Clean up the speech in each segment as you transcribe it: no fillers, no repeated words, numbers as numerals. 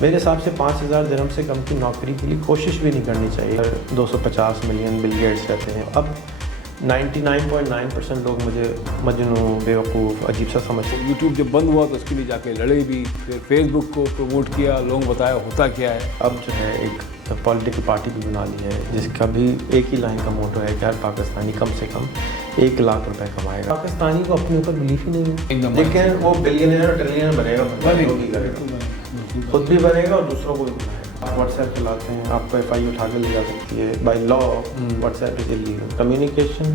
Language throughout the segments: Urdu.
میرے حساب سے 5,000 درہم سے کم کی نوکری کے لیے کوشش بھی نہیں کرنی چاہیے. 250 ملین بل گیٹس رہتے ہیں. اب 99.9% لوگ مجھے مجنون، بیوقوف، عجیب سا سمجھتے ہیں. یوٹیوب جب بند ہوا تو اس کے لیے جا کے لڑے بھی، پھر فیس بک کو پروموٹ کیا، لوگوں کو بتایا ہوتا کیا ہے. اب جو ہے ایک پولیٹیکل پارٹی بھی بنا لی ہے جس کا بھی ایک ہی لائن کا موٹو ہے کہ ہر پاکستانی کم سے کم 1 لاکھ روپے کمائے گا. پاکستانی کو اپنے اوپر بلیف ہی نہیں ہے، لیکن وہ بلینئر اور ٹریلینئر بنے گا، خود بھی بنے گا اور دوسروں کو بھی بنائے گا. آپ واٹس ایپ چلاتے ہیں، آپ کو ایف آئی اٹھا کے لے جا سکتی ہے by law. What's app is illegal. Communication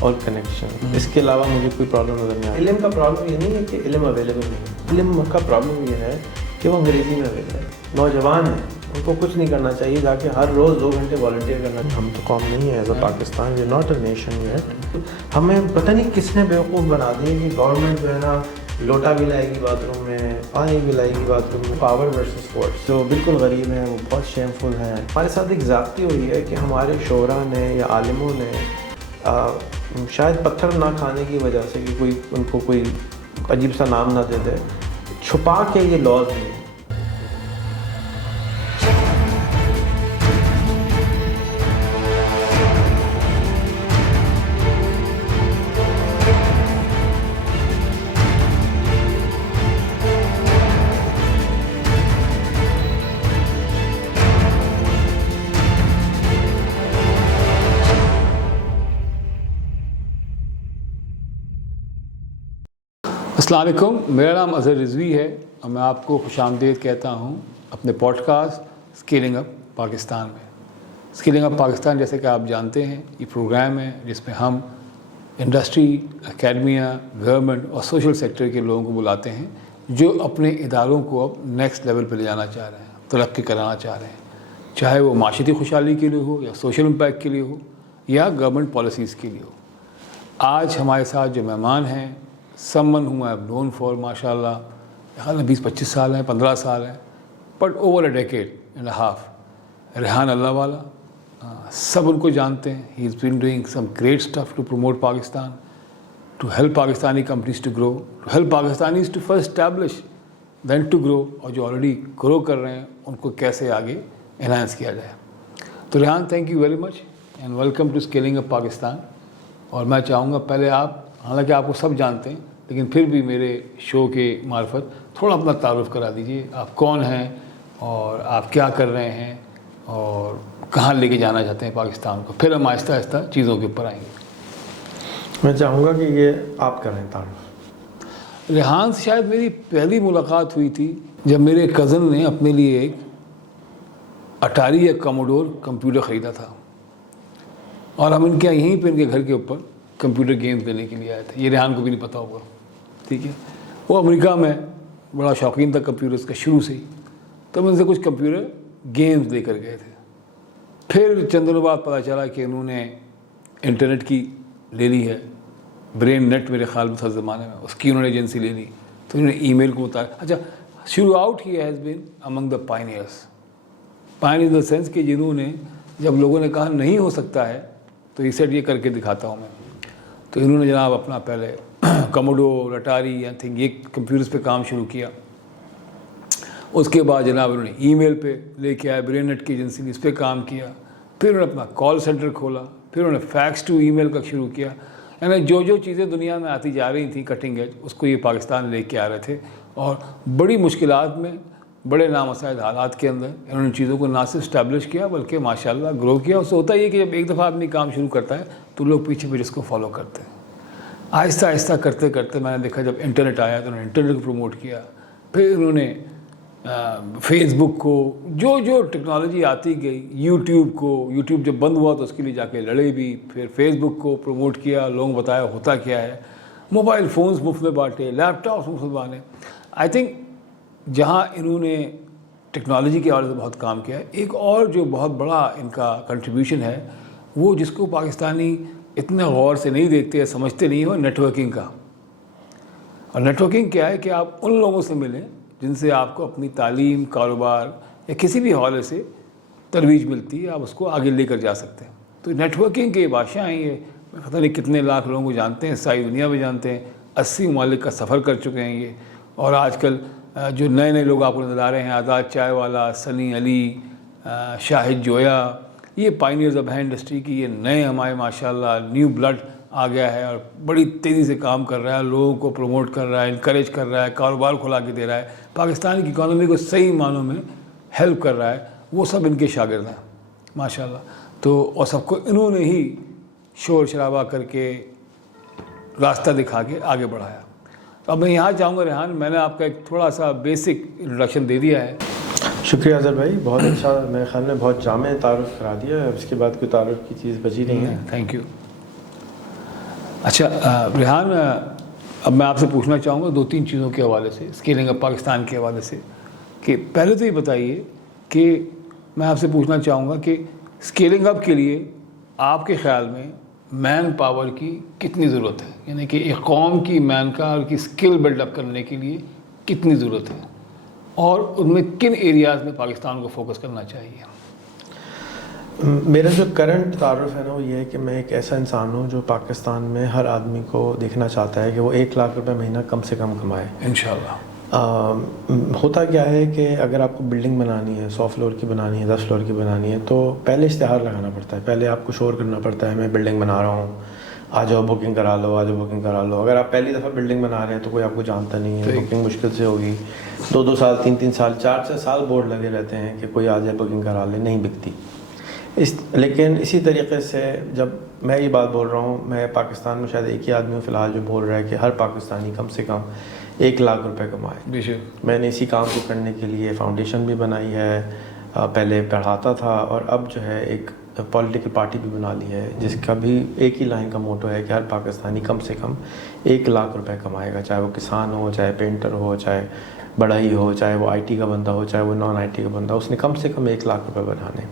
اور کنیکشن، اس کے علاوہ مجھے کوئی پرابلم نظر نہیں آئی. علم کا پرابلم یہ نہیں ہے کہ علم اویلیبل نہیں ہے، علم کا پرابلم یہ ہے کہ وہ انگریزی میں اویلیبل ہے. نوجوان ہیں، ان کو کچھ نہیں کرنا چاہیے جا کے ہر روز 2 گھنٹے والنٹیئر کرنا. ہم تو قوم نہیں ہے ایز اے پاکستان، یہ ناٹ اے نیشن ہے. ہمیں پتہ نہیں کس نے بیوقوف بنا دی کہ گورنمنٹ جو ہے نا لوٹا بھی لائے گی باتھ روم میں، پانی بھی لائے گی باتھ روم میں. پاور ورسز فورس جو بالکل غریب ہیں وہ بہت شیمفل ہیں. ہمارے ساتھ ایک زیادتی ہوئی ہے کہ ہمارے شعراء نے یا عالموں نے شاید پتھر نہ کھانے کی وجہ سے کہ کوئی ان کو کوئی عجیب سا نام نہ دے دے، چھپا کے یہ لاز دیے. السلام علیکم، میرا نام اظہر رضوی ہے اور میں آپ کو خوش آمدید کہتا ہوں اپنے pod cost scaling up Pakistan میں. اسکیلنگ اپ پاکستان جیسے کہ آپ جانتے ہیں یہ پروگرام ہے جس میں ہم انڈسٹری، اکیڈمیا، گورنمنٹ اور سوشل سیکٹر کے لوگوں کو بلاتے ہیں جو اپنے اداروں کو اب نیکسٹ لیول پہ لے جانا چاہ رہے ہیں، ترقی کرانا چاہ رہے ہیں، چاہے وہ معاشرتی خوشحالی کے لیے ہو یا سوشل امپیکٹ کے لیے ہو یا گورنمنٹ پالیسیز کے لیے ہو. آج ہمارے ساتھ جو مہمان ہیں someone whom I have known for ماشاء اللہ 20-25 سال ہیں، 15 سال ہیں، but over a decade and a half. Rehan Allahwala, سب ان کو جانتے ہیں. He is been doing some great stuff to promote Pakistan, to help Pakistani companies to grow, to help Pakistanis to first establish then to grow, اور جو آلریڈی گرو کر رہے ہیں ان کو کیسے آگے انہانس کیا جائے. تو Rehan, thank you very much and welcome to scaling up Pakistan. اور میں چاہوں گا پہلے آپ، حالانکہ آپ کو سب جانتے ہیں لیکن پھر بھی میرے شو کے معرفت تھوڑا اپنا تعارف کرا دیجیے. آپ کون ہیں اور آپ کیا کر رہے ہیں اور کہاں لے کے جانا چاہتے ہیں پاکستان کو، پھر ہم آہستہ آہستہ چیزوں کے اوپر آئیں گے. میں چاہوں گا کہ یہ آپ کریں تعارف. ریحان سے شاید میری پہلی ملاقات ہوئی تھی جب میرے کزن نے اپنے لیے ایک اٹاری یا کموڈور کمپیوٹر خریدا تھا اور ہم ان کے یہیں پہ ان کے گھر کے اوپر کمپیوٹر گیمز دینے کے لیے آئے تھے. یہ ریحان کو بھی نہیں پتہ ہوگا، ٹھیک ہے. وہ امریکہ میں بڑا شوقین تھا کمپیوٹرز کا شروع سے ہی، تو ہم ان سے کچھ کمپیوٹر گیمز لے کر گئے تھے. پھر چند دنوں بعد پتہ چلا کہ انہوں نے انٹرنیٹ کی لے لی ہے، برین نیٹ میرے خیال میں تھا زمانے میں، اس کی انہوں نے ایجنسی لے لی. تو انہوں نے ای میل کو اتارا. اچھا، شروع out he has been Umang the pioneers in the sense کہ جنہوں نے جب لوگوں نے کہا نہیں ہو سکتا ہے تو یہ سیٹ یہ کر کے دکھاتا ہوں میں. تو انہوں نے جناب اپنا پہلے کموڈور، اٹاری یا تھنک یہ کمپیوٹرز پہ کام شروع کیا. اس کے بعد جناب انہوں نے ای میل پہ لے کے آئے، برین نیٹ کی ایجنسی نے اس پہ کام کیا. پھر انہوں نے اپنا کال سینٹر کھولا، پھر انہوں نے فیکس ٹو ای میل کا شروع کیا. یعنی جو چیزیں دنیا میں آتی جا رہی تھیں کٹنگ ایج، اس کو یہ پاکستان لے کے آ رہے تھے. اور بڑی مشکلات میں، بڑے نامساعد حالات کے اندر انہوں نے چیزوں کو نہ صرف اسٹیبلش کیا بلکہ ماشاءاللہ گرو کیا. اس سے ہوتا یہ کہ جب ایک دفعہ آدمی کام شروع کرتا ہے تو لوگ پیچھے پھر اس کو فالو کرتے ہیں. آہستہ آہستہ کرتے کرتے میں نے دیکھا جب انٹرنیٹ آیا تو انہوں نے انٹرنیٹ کو پروموٹ کیا. پھر انہوں نے فیس بک کو، جو ٹیکنالوجی آتی گئی، یوٹیوب جب بند ہوا تو اس کے لیے جا کے لڑے بھی، پھر فیس بک کو پروموٹ کیا، لوگوں کو بتایا ہوتا کیا ہے، موبائل فونز مفت میں بانٹے، لیپ ٹاپس مفت میں بانٹے. آئی تھنک جہاں انہوں نے ٹیکنالوجی کے حوالے سے بہت کام کیا ہے. ایک اور جو بہت بڑا ان کا کنٹریبیوشن ہے وہ جس کو پاکستانی اتنے غور سے نہیں دیکھتے یا سمجھتے نہیں ہو، نیٹ ورکنگ کا. اور نیٹ ورکنگ کیا ہے کہ آپ ان لوگوں سے ملیں جن سے آپ کو اپنی تعلیم، کاروبار یا کسی بھی حوالے سے ترویج ملتی ہے، آپ اس کو آگے لے کر جا سکتے ہیں. تو نیٹ ورکنگ کے بادشاہ ہیں یہ. پتہ نہیں کتنے لاکھ لوگوں کو جانتے ہیں، ساری دنیا میں جانتے ہیں، 80 ممالک کا سفر کر چکے ہیں یہ. اور آج کل جو نئے نئے لوگ آپ کو نظر آ رہے ہیں، آزاد چائے والا، سنی علی، شاہد جویا، یہ پائنیئرز آف ہے انڈسٹری کی، یہ نئے ہمارے ماشاءاللہ نیو بلڈ آ گیا ہے اور بڑی تیزی سے کام کر رہا ہے، لوگوں کو پروموٹ کر رہا ہے، انکریج کر رہا ہے، کاروبار کھلا کے دے رہا ہے، پاکستان کی اکانومی کو صحیح معنوں میں ہیلپ کر رہا ہے، وہ سب ان کے شاگرد ہیں ماشاءاللہ. تو اور سب کو انہوں نے ہی شور شرابہ کر کے راستہ دکھا کے آگے بڑھایا. اب میں یہاں چاہوں گا ریحان، میں نے آپ کا ایک تھوڑا سا بیسک انٹروڈکشن دے دیا ہے. شکریہ اظہر بھائی، بہت اچھا، میرے خیال میں بہت جامع تعارف کرا دیا ہے. اب اس کے بعد کوئی تعارف کی چیز بچی نہیں ہے. Thank you. اچھا ریحان، اب میں آپ سے پوچھنا چاہوں گا 2-3 چیزوں کے حوالے سے، اسکیلنگ اپ پاکستان کے حوالے سے، کہ پہلے تو یہ بتائیے کہ میں آپ سے پوچھنا چاہوں گا کہ اسکیلنگ اپ کے لیے آپ کے خیال میں مین پاور کی کتنی ضرورت ہے؟ یعنی کہ ایک قوم کی مین پاور کی اسکل بلڈ اپ کرنے کے لیے کتنی ضرورت ہے، اور ان میں کن ایریاز میں پاکستان کو فوکس کرنا چاہیے؟ میرا جو کرنٹ تعارف ہے نا وہ یہ ہے کہ میں ایک ایسا انسان ہوں جو پاکستان میں ہر آدمی کو دیکھنا چاہتا ہے کہ وہ 1 لاکھ روپے مہینہ کم سے کم کمائے انشاءاللہ. ہوتا کیا ہے کہ اگر آپ کو بلڈنگ بنانی ہے، 100 فلور کی بنانی ہے، 10 فلور کی بنانی ہے، تو پہلے اشتہار لگانا پڑتا ہے، پہلے آپ کو شور کرنا پڑتا ہے میں بلڈنگ بنا رہا ہوں، آ جاؤ بکنگ کرا لو، آ جاؤ بکنگ کرا لو. اگر آپ پہلی دفعہ بلڈنگ بنا رہے ہیں تو کوئی آپ کو جانتا نہیں ہے، بکنگ مشکل سے ہوگی. 2 سال 3 سال 4 سال بورڈ لگے رہتے ہیں کہ کوئی آ جائے بکنگ کرا لے، نہیں بکتی. لیکن اسی طریقے سے جب میں یہ بات بول رہا ہوں، میں پاکستان میں شاید ایک ہی آدمی ہوں فی الحال جو بول رہا ہے کہ ہر پاکستانی کم سے کم 1 لاکھ روپے کمائے. میں نے اسی کام کو کرنے کے لیے فاؤنڈیشن بھی بنائی ہے، پہلے پڑھاتا تھا، اور اب جو ہے ایک پولیٹیکل پارٹی بھی بنا لی ہے جس کا بھی ایک ہی لائن کا موٹو ہے کہ ہر پاکستانی کم سے کم 1 لاکھ روپے کمائے گا، چاہے وہ کسان ہو، چاہے پینٹر ہو، چاہے بڑا ہی ہو، چاہے وہ IT کا بندہ ہو، چاہے وہ نان IT کا بندہ ہو، اس نے کم سے کم 1 لاکھ روپے بنانے.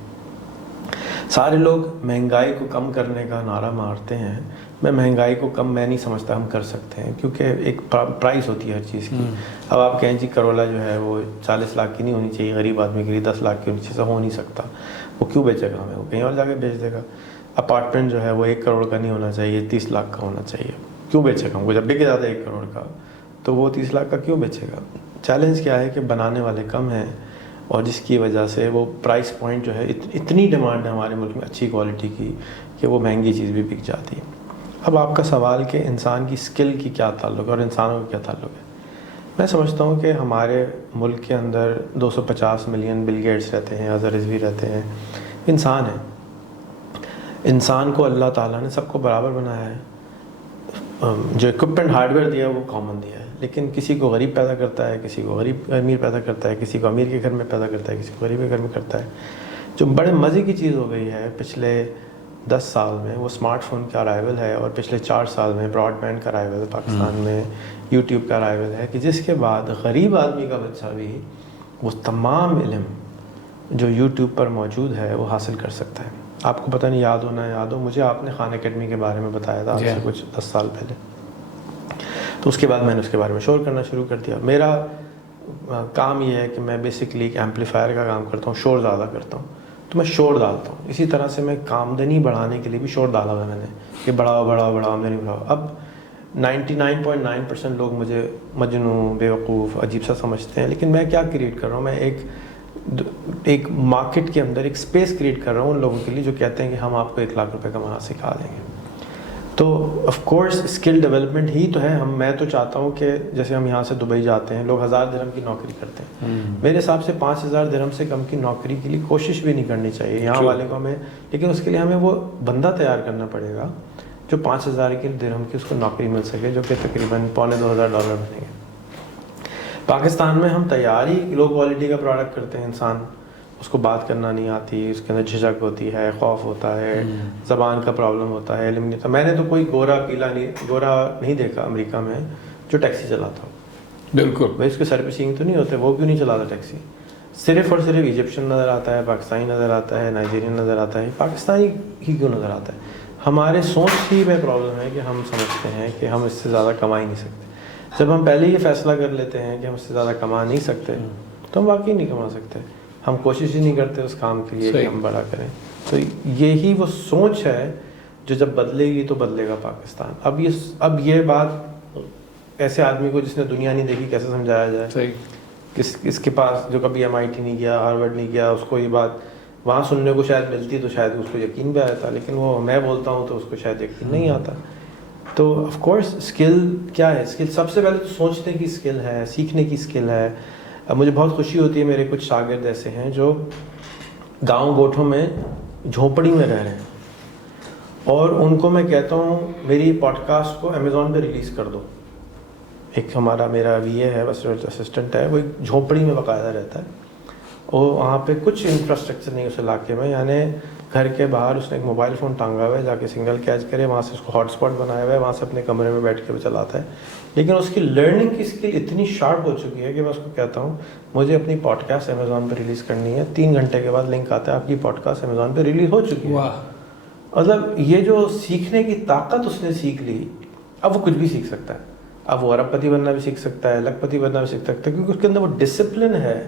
سارے لوگ مہنگائی کو کم کرنے کا نعرہ مارتے ہیں. میں مہنگائی کو کم میں نہیں سمجھتا ہم کر سکتے ہیں، کیونکہ ایک پرائس ہوتی ہے ہر چیز کی. اب آپ کہیں جی کرولا جو ہے وہ 40 لاکھ کی نہیں ہونی چاہیے، غریب آدمی کے لیے 10 لاکھ کی ہونی چاہیے، ہو نہیں سکتا. وہ کیوں بیچے گا ہمیں؟ وہ کہیں اور جا کے بیچ دے گا. اپارٹمنٹ جو ہے وہ 1 کروڑ کا نہیں ہونا چاہیے، 30 لاکھ کا ہونا چاہیے. کیوں بیچے گا؟ وہ جب بک جاتا ہے 1 کروڑ کا تو وہ 30 لاکھ کا کیوں بیچے گا؟ چیلنج کیا ہے کہ بنانے والے کم ہیں، اور جس کی وجہ سے وہ پرائس پوائنٹ جو ہے اتنی ڈیمانڈ ہے ہمارے ملک میں اچھی کوالٹی کی کہ وہ مہنگی چیز بھی بک جاتی ہے. اب آپ کا سوال کہ انسان کی اسکل کی کیا تعلق ہے اور انسانوں کا کیا تعلق ہے، میں سمجھتا ہوں کہ ہمارے ملک کے اندر 250 ملین بل گیٹس رہتے ہیں، اظہر رضوی رہتے ہیں، انسان ہیں. انسان کو اللہ تعالیٰ نے سب کو برابر بنایا ہے. جو اکوپمنٹ ہارڈ ویئر دیا ہے وہ کامن دیا ہے، لیکن کسی کو غریب پیدا کرتا ہے، کسی کو غریب امیر پیدا کرتا ہے، کسی کو امیر کے گھر میں پیدا کرتا ہے، کسی کو غریب کے گھر میں کرتا ہے. جو بڑے مزے کی چیز ہو گئی ہے پچھلے 10 سال میں وہ اسمارٹ فون کا ارائیول ہے، اور پچھلے 4 سال میں براڈ بینڈ کا ارائیول ہے پاکستان میں، یوٹیوب کا ارائیول ہے، کہ جس کے بعد غریب آدمی کا بچہ بھی وہ تمام علم جو یوٹیوب پر موجود ہے وہ حاصل کر سکتا ہے. آپ کو پتہ نہیں یاد ہونا ہے، یاد ہو مجھے آپ نے خان اکیڈمی کے بارے میں بتایا تھا آج سے کچھ 10 سال پہلے، تو اس کے بعد میں نے اس کے بارے میں شور کرنا شروع کر دیا. میرا کام یہ ہے کہ میں بیسکلی ایک ایمپلیفائر کا کام کرتا ہوں، شور زیادہ کرتا ہوں، تو میں شور ڈالتا ہوں. اسی طرح سے میں آمدنی بڑھانے کے لیے بھی شور ڈالا ہوا ہے میں نے کہ بڑھاؤ بڑھاؤ بڑھاؤ آمدنی بڑھاؤ. اب 99.9% لوگ مجھے مجنون، بیوقوف، عجیب سا سمجھتے ہیں، لیکن میں کیا کریٹ کر رہا ہوں؟ میں ایک مارکیٹ کے اندر ایک اسپیس کریٹ کر رہا ہوں ان لوگوں کے لیے جو کہتے ہیں کہ ہم آپ کو 1 لاکھ روپے کمانا سکھا دیں گے. تو آف کورس اسکل ڈیولپمنٹ ہی تو ہے. میں تو چاہتا ہوں کہ جیسے ہم یہاں سے دبئی جاتے ہیں، لوگ 1000 درہم کی نوکری کرتے ہیں، میرے حساب سے 5000 درہم سے کم کی نوکری کے لیے کوشش بھی نہیں کرنی چاہیے یہاں والے کو ہمیں. لیکن اس کے لیے ہمیں وہ بندہ تیار کرنا پڑے گا جو 5000 درہم کی اس کو نوکری مل سکے، جو کہ تقریباً $2500 بنے گے. پاکستان میں ہم تیار ہی لو کوالٹی کا پروڈکٹ کرتے ہیں. انسان اس کو بات کرنا نہیں آتی، اس کے اندر جھجک ہوتی ہے، خوف ہوتا ہے، زبان کا پرابلم ہوتا ہے، علم نہیں ہوتا. میں نے تو کوئی گورا نہیں دیکھا امریکہ میں جو ٹیکسی چلاتا ہو. بالکل بھائی اس کے سر پہ سینگ تو نہیں ہوتے، وہ کیوں نہیں چلاتا ٹیکسی؟ صرف اور صرف ایجپشن نظر آتا ہے، پاکستانی نظر آتا ہے، نائجیرین نظر آتا ہے، پاکستانی ہی کیوں نظر آتا ہے؟ ہمارے سوچ ہی میں پرابلم ہے کہ ہم سمجھتے ہیں کہ ہم اس سے زیادہ کما ہی نہیں سکتے. جب ہم پہلے یہ فیصلہ کر لیتے ہیں کہ ہم اس سے زیادہ کما نہیں سکتے تو ہم واقعی نہیں کما سکتے. ہم کوشش ہی نہیں کرتے اس کام کے لیے کہ ہم بڑا کریں. تو یہی وہ سوچ ہے جو جب بدلے گی تو بدلے گا پاکستان. اب یہ بات ایسے آدمی کو جس نے دنیا نہیں دیکھی کیسے سمجھایا جائے؟ کس کے پاس جو کبھی MIT نہیں گیا, ہارورڈ نہیں گیا, اس کو یہ بات وہاں سننے کو شاید ملتی تو شاید اس کو یقین بھی آتا, لیکن وہ میں بولتا ہوں تو اس کو شاید یقین نہیں آتا. تو آف کورس اسکل کیا ہے, اسکل سب سے پہلے تو سوچنے کی اسکل ہے, سیکھنے کی اسکل ہے. مجھے بہت خوشی ہوتی ہے, میرے کچھ شاگرد ایسے ہیں جو گاؤں گوٹھوں میں جھونپڑی میں رہ رہے ہیں, اور ان کو میں کہتا ہوں میری پوڈ کاسٹ کو امیزون پہ ریلیز کر دو. ایک ہمارا میرا VA ہے, بس اسسٹنٹ ہے, وہ ایک جھونپڑی میں باقاعدہ رہتا ہے, اور وہاں پہ کچھ انفراسٹرکچر نہیں اس علاقے میں, یعنی گھر کے باہر اس نے ایک موبائل فون ٹانگا ہوا ہے, جا کے سگنل کیچ کرے, وہاں سے اس کو ہاٹ اسپاٹ بنایا ہوا ہے, وہاں سے اپنے کمرے میں بیٹھ کے وہ چلاتا ہے. لیکن اس کی لرننگ کی اسکل اتنی شارپ ہو چکی ہے کہ میں اس کو کہتا ہوں مجھے اپنی پوڈ کاسٹ امیزون پہ ریلیز کرنی ہے, 3 گھنٹے کے بعد لنک آتا ہے آپ کی پوڈ کاسٹ امیزون پہ ریلیز ہو چکی ہے. مطلب یہ جو سیکھنے کی طاقت اس نے سیکھ لی, اب وہ کچھ بھی سیکھ سکتا ہے. اب وہ ارب پتی بننا بھی سیکھ سکتا ہے, لکھ پتی بننا بھی سیکھ سکتا ہے, کیونکہ اس کے اندر وہ ڈسپلن ہے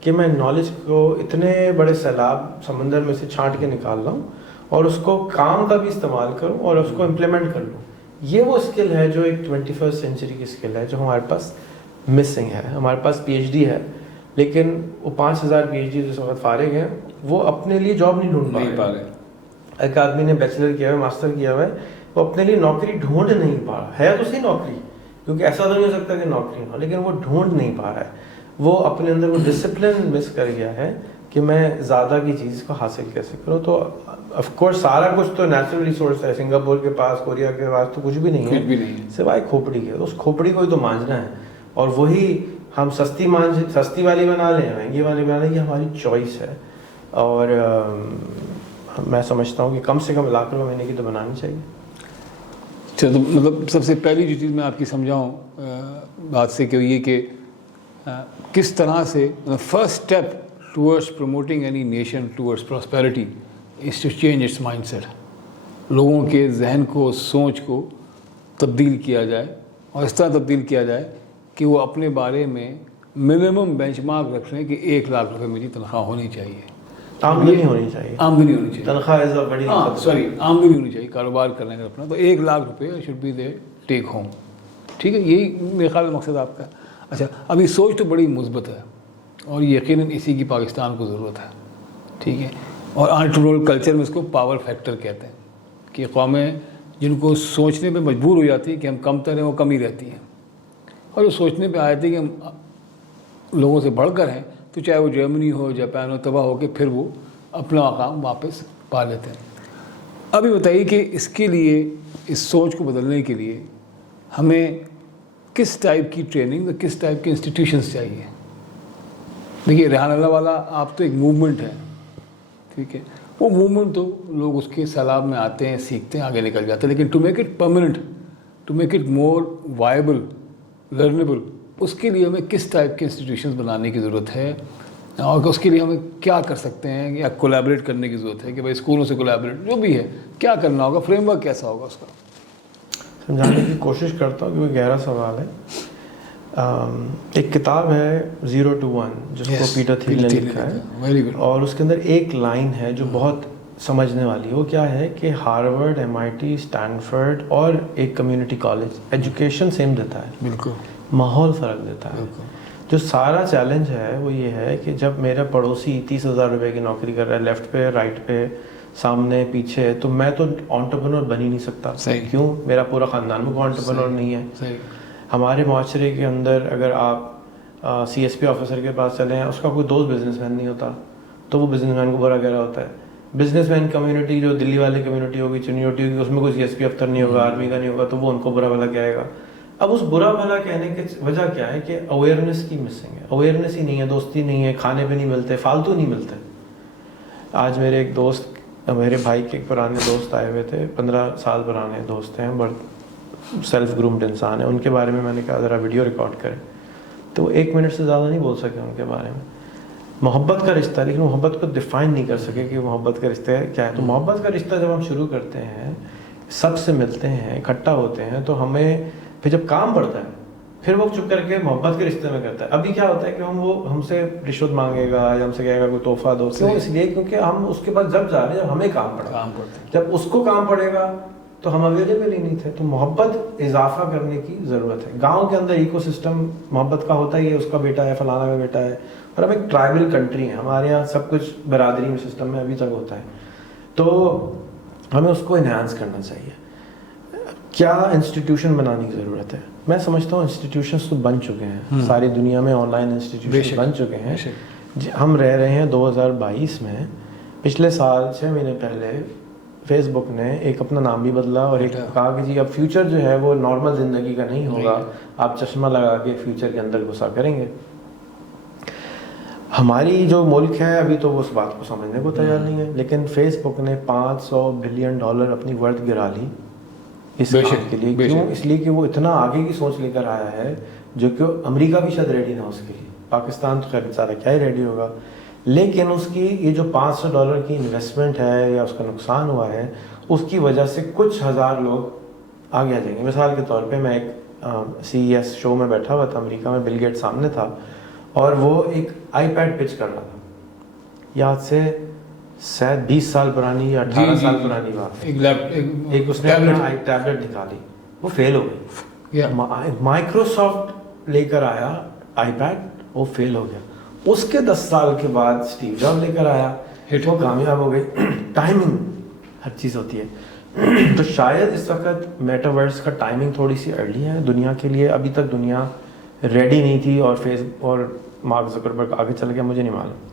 کہ میں نالج کو اتنے بڑے سیلاب سمندر میں سے چھانٹ کے نکال رہا ہوں اور اس کو کام کا بھی استعمال کروں اور اس کو امپلیمنٹ کر لوں. یہ وہ اسکل ہے جو ایک 21st سینچری کی اسکل ہے, جو ہمارے پاس مسنگ ہے. ہمارے پاس PhD ہے, لیکن وہ 5000 PhD جس وقت فارغ ہیں وہ اپنے لیے جاب نہیں ڈھونڈ پا رہے. ایک آدمی نے بیچلر کیا ہوا ہے, ماسٹر کیا ہوا ہے, وہ اپنے لیے نوکری ڈھونڈ نہیں پا رہا ہے. تو صحیح نوکری, کیونکہ ایسا تو نہیں ہو سکتا کہ نوکری ہو, لیکن وہ ڈھونڈ نہیں پا رہا ہے. وہ اپنے اندر وہ ڈسپلن مس کر گیا ہے کہ میں زیادہ کی چیز کو حاصل کیسے کروں. تو آف کورس سارا کچھ تو نیچرل ریسورس ہے, سنگاپور کے پاس, کوریا کے پاس تو کچھ بھی نہیں ہے سوائے کھوپڑی کے. اس کھوپڑی کو ہی تو مانجنا ہے, اور وہی ہم سستی والی بنا لیں, مہنگی والی بنا لیں, یہ ہماری چوائس ہے. اور میں سمجھتا ہوں کہ کم سے کم لاکھ روپے مہینے کی تو بنانی چاہیے. اچھا, تو مطلب سب سے پہلی جو چیز میں آپ کی سمجھاؤں بات سے کہ یہ کہ کس طرح سے first step towards promoting any nation towards prosperity is to change its mind set. لوگوں کے ذہن کو, سوچ کو تبدیل کیا جائے, اور اس طرح تبدیل کیا جائے کہ وہ اپنے بارے میں منیمم بینچ مارک رکھ لیں کہ 1 لاکھ روپے میری تنخواہ ہونی چاہیے. آمدنی ہونی چاہیے, آمدنی ہونی چاہیے, تنخواہ آمدنی ہونی چاہیے. کاروبار کرنے کا اپنا تو 1 لاکھ روپے should be the take home. ٹھیک ہے, یہی میرے خیال میں مقصد آپ کا. اچھا, ابھی سوچ تو بڑی مثبت ہے, اور یقیناً اسی کی پاکستان کو ضرورت ہے. ٹھیک ہے, اور انٹرپرینیورل کلچر میں اس کو پاور فیکٹر کہتے ہیں کہ قومیں جن کو سوچنے پہ مجبور ہو جاتی ہیں کہ ہم کم تر ہیں, وہ کم ہی رہتی ہیں, اور جو سوچنے پہ آ جاتی ہے کہ ہم لوگوں سے بڑھ کر ہیں, تو چاہے وہ جرمنی ہو, جاپان ہو, تباہ ہو کے پھر وہ اپنا مقام واپس پا لیتے ہیں. ابھی بتائیے کہ اس کے لیے, اس سوچ کو بدلنے کے لیے ہمیں کس ٹائپ کی ٹریننگ اور کس ٹائپ کے انسٹیٹیوشنس چاہیے. دیکھیے, ریحان اللہ والا آپ تو ایک موومنٹ ہے, ٹھیک ہے, وہ موومنٹ تو لوگ اس کے سیلاب میں آتے ہیں, سیکھتے ہیں, آگے نکل جاتے ہیں, لیکن to make it permanent, to make it more viable, learnable, اس کے لیے ہمیں کس ٹائپ کے انسٹیٹیوشنز بنانے کی ضرورت ہے, اور اس کے لیے ہمیں کیا کر سکتے ہیں, یا کولیبریٹ کرنے کی ضرورت ہے کہ بھائی اسکولوں سے کولیبریٹ جو بھی ہے کیا کرنا ہوگا, فریم ورک کیسا ہوگا اس کا. سمجھانے کی کوشش کرتا ہوں کیونکہ گہرا سوال ہے. ایک کتاب ہے 0 to 1 جس کو پیٹر تھیل نے لکھا ہے, اور اس کے اندر ایک لائن ہے جو بہت سمجھنے والی. وہ کیا ہے کہ ہارورڈ, MIT, اسٹینفرڈ اور ایک کمیونٹی کالج ایجوکیشن سیم دیتا ہے, بالکل ماحول فرق دیتا ہے. جو سارا چیلنج ہے وہ یہ ہے کہ جب میرا پڑوسی 30,000 روپے کی نوکری کر رہا ہے, لیفٹ پہ, رائٹ پہ, سامنے, پیچھے, تو میں تو انٹرپرینور بن ہی نہیں سکتا. کیوں؟ میرا پورا خاندان میں کوئی انٹرپرینور نہیں ہے. ہمارے معاشرے کے اندر اگر آپ CSP آفیسر کے پاس چلیں, اس کا کوئی دوست بزنس مین نہیں ہوتا, تو وہ بزنس مین کو برا کہہ رہا ہوتا ہے. بزنس مین کمیونٹی جو دلی والی کمیونٹی ہوگی, چنیوٹی ہوگی, اس میں کوئی CSP افسر نہیں ہوگا, آرمی کا نہیں ہوگا, تو وہ ان کو برا بھلا کہے گا. اب اس برا بھلا کہنے کی وجہ کیا ہے کہ اویئرنیس کی مسنگ ہے. اویئرنیس ہی نہیں ہے, دوستی نہیں ہے, کھانے پہ نہیں ملتے, فالتو نہیں ملتے. آج میرے ایک دوست, میرے بھائی کے ایک پرانے دوست آئے ہوئے تھے, 15 سال پرانے دوست ہیں, بڑے سیلف گرومڈ انسان ہیں. ان کے بارے میں میں نے کہا ذرا ویڈیو ریکارڈ کریں, تو وہ 1 منٹ سے زیادہ نہیں بول سکے ان کے بارے میں. محبت کا رشتہ, لیکن محبت کو ڈیفائن نہیں کر سکے کہ محبت کا رشتہ کیا ہے. تو محبت کا رشتہ جب ہم شروع کرتے ہیں, سب سے ملتے ہیں, اکٹھا ہوتے ہیں, تو ہمیں پھر جب کام پڑتا ہے پھر وہ چپ کر کے محبت کے رشتے میں کرتا ہے. ابھی کیا ہوتا ہے کہ ہم سے رشوت مانگے گا یا ہم سے کہے گا کوئی تحفہ دو, کیوں؟ اس لیے کیونکہ ہم اس کے پاس جب جا رہے ہیں جب ہمیں کام پڑتا ہے. جب اس کو کام پڑے گا تو ہم اویلیبل ہی نہیں تھے. تو محبت اضافہ کرنے کی ضرورت ہے. گاؤں کے اندر ایکو سسٹم محبت کا ہوتا ہی ہے, اس کا بیٹا ہے, فلانا کا بیٹا ہے, اور ہم ایک ٹرائبل کنٹری ہے, ہمارے یہاں سب کچھ برادری میں سسٹم میں ابھی تک ہوتا ہے. تو ہمیں اس کو انہانس کرنا چاہیے. کیا انسٹیٹیوشن بنانے کی ضرورت ہے؟ میں سمجھتا ہوں انسٹیٹیوشنس تو بن چکے ہیں, ساری دنیا میں آن لائن انسٹیٹیوشن بن چکے ہیں. ہم رہ رہے ہیں 2022 میں. پچھلے سال 6 مہینے پہلے فیس بک نے ایک اپنا نام بھی بدلا اور ایک کہا کہ جی اب فیوچر جو ہے وہ نارمل زندگی کا نہیں ہوگا, آپ چشمہ لگا کے فیوچر کے اندر گھسا کریں گے. ہماری جو ملک ہے ابھی تو وہ اس بات کو سمجھنے کو تیار نہیں ہے, لیکن فیس بک نے $500 بلین اپنی ورتھ گرا لی اس کام کے لیے. کیوں؟ اس لیے کہ وہ اتنا آگے کی سوچ لے کر آیا ہے جو کہ امریکہ بھی شاید ریڈی نہ اس کے لیے. پاکستان تو خیر بیچارہ کیا ہی ریڈی ہوگا, لیکن اس کی یہ جو $500 کی انویسٹمنٹ ہے یا اس کا نقصان ہوا ہے, اس کی وجہ سے کچھ ہزار لوگ آگے آ جائیں گے. مثال کے طور پہ میں ایک CES شو میں بیٹھا ہوا تھا امریکہ میں, بل گیٹ سامنے تھا اور وہ ایک آئی پیڈ پچ کر رہا تھا. یاد سے شاید 20 سال پرانی یا 18 سال پرانی بات ہے. ایک اس نے اپنا ٹیبلٹ نکالی, وہ فیل ہو گئی. مائکروسافٹ لے کر آیا آئی پیڈ, وہ فیل ہو گیا. اس کے 10 سال کے بعد اسٹیو جاب لے کر آیا, وہ کامیاب ہو گئی. ٹائمنگ ہر چیز ہوتی ہے. تو شاید اس وقت میٹاورس کا ٹائمنگ تھوڑی سی ارلی ہے دنیا کے لیے. ابھی تک دنیا ریڈی نہیں تھی, اور فیس اور مارک زکربرگ آگے چل گیا مجھے نہیں معلوم.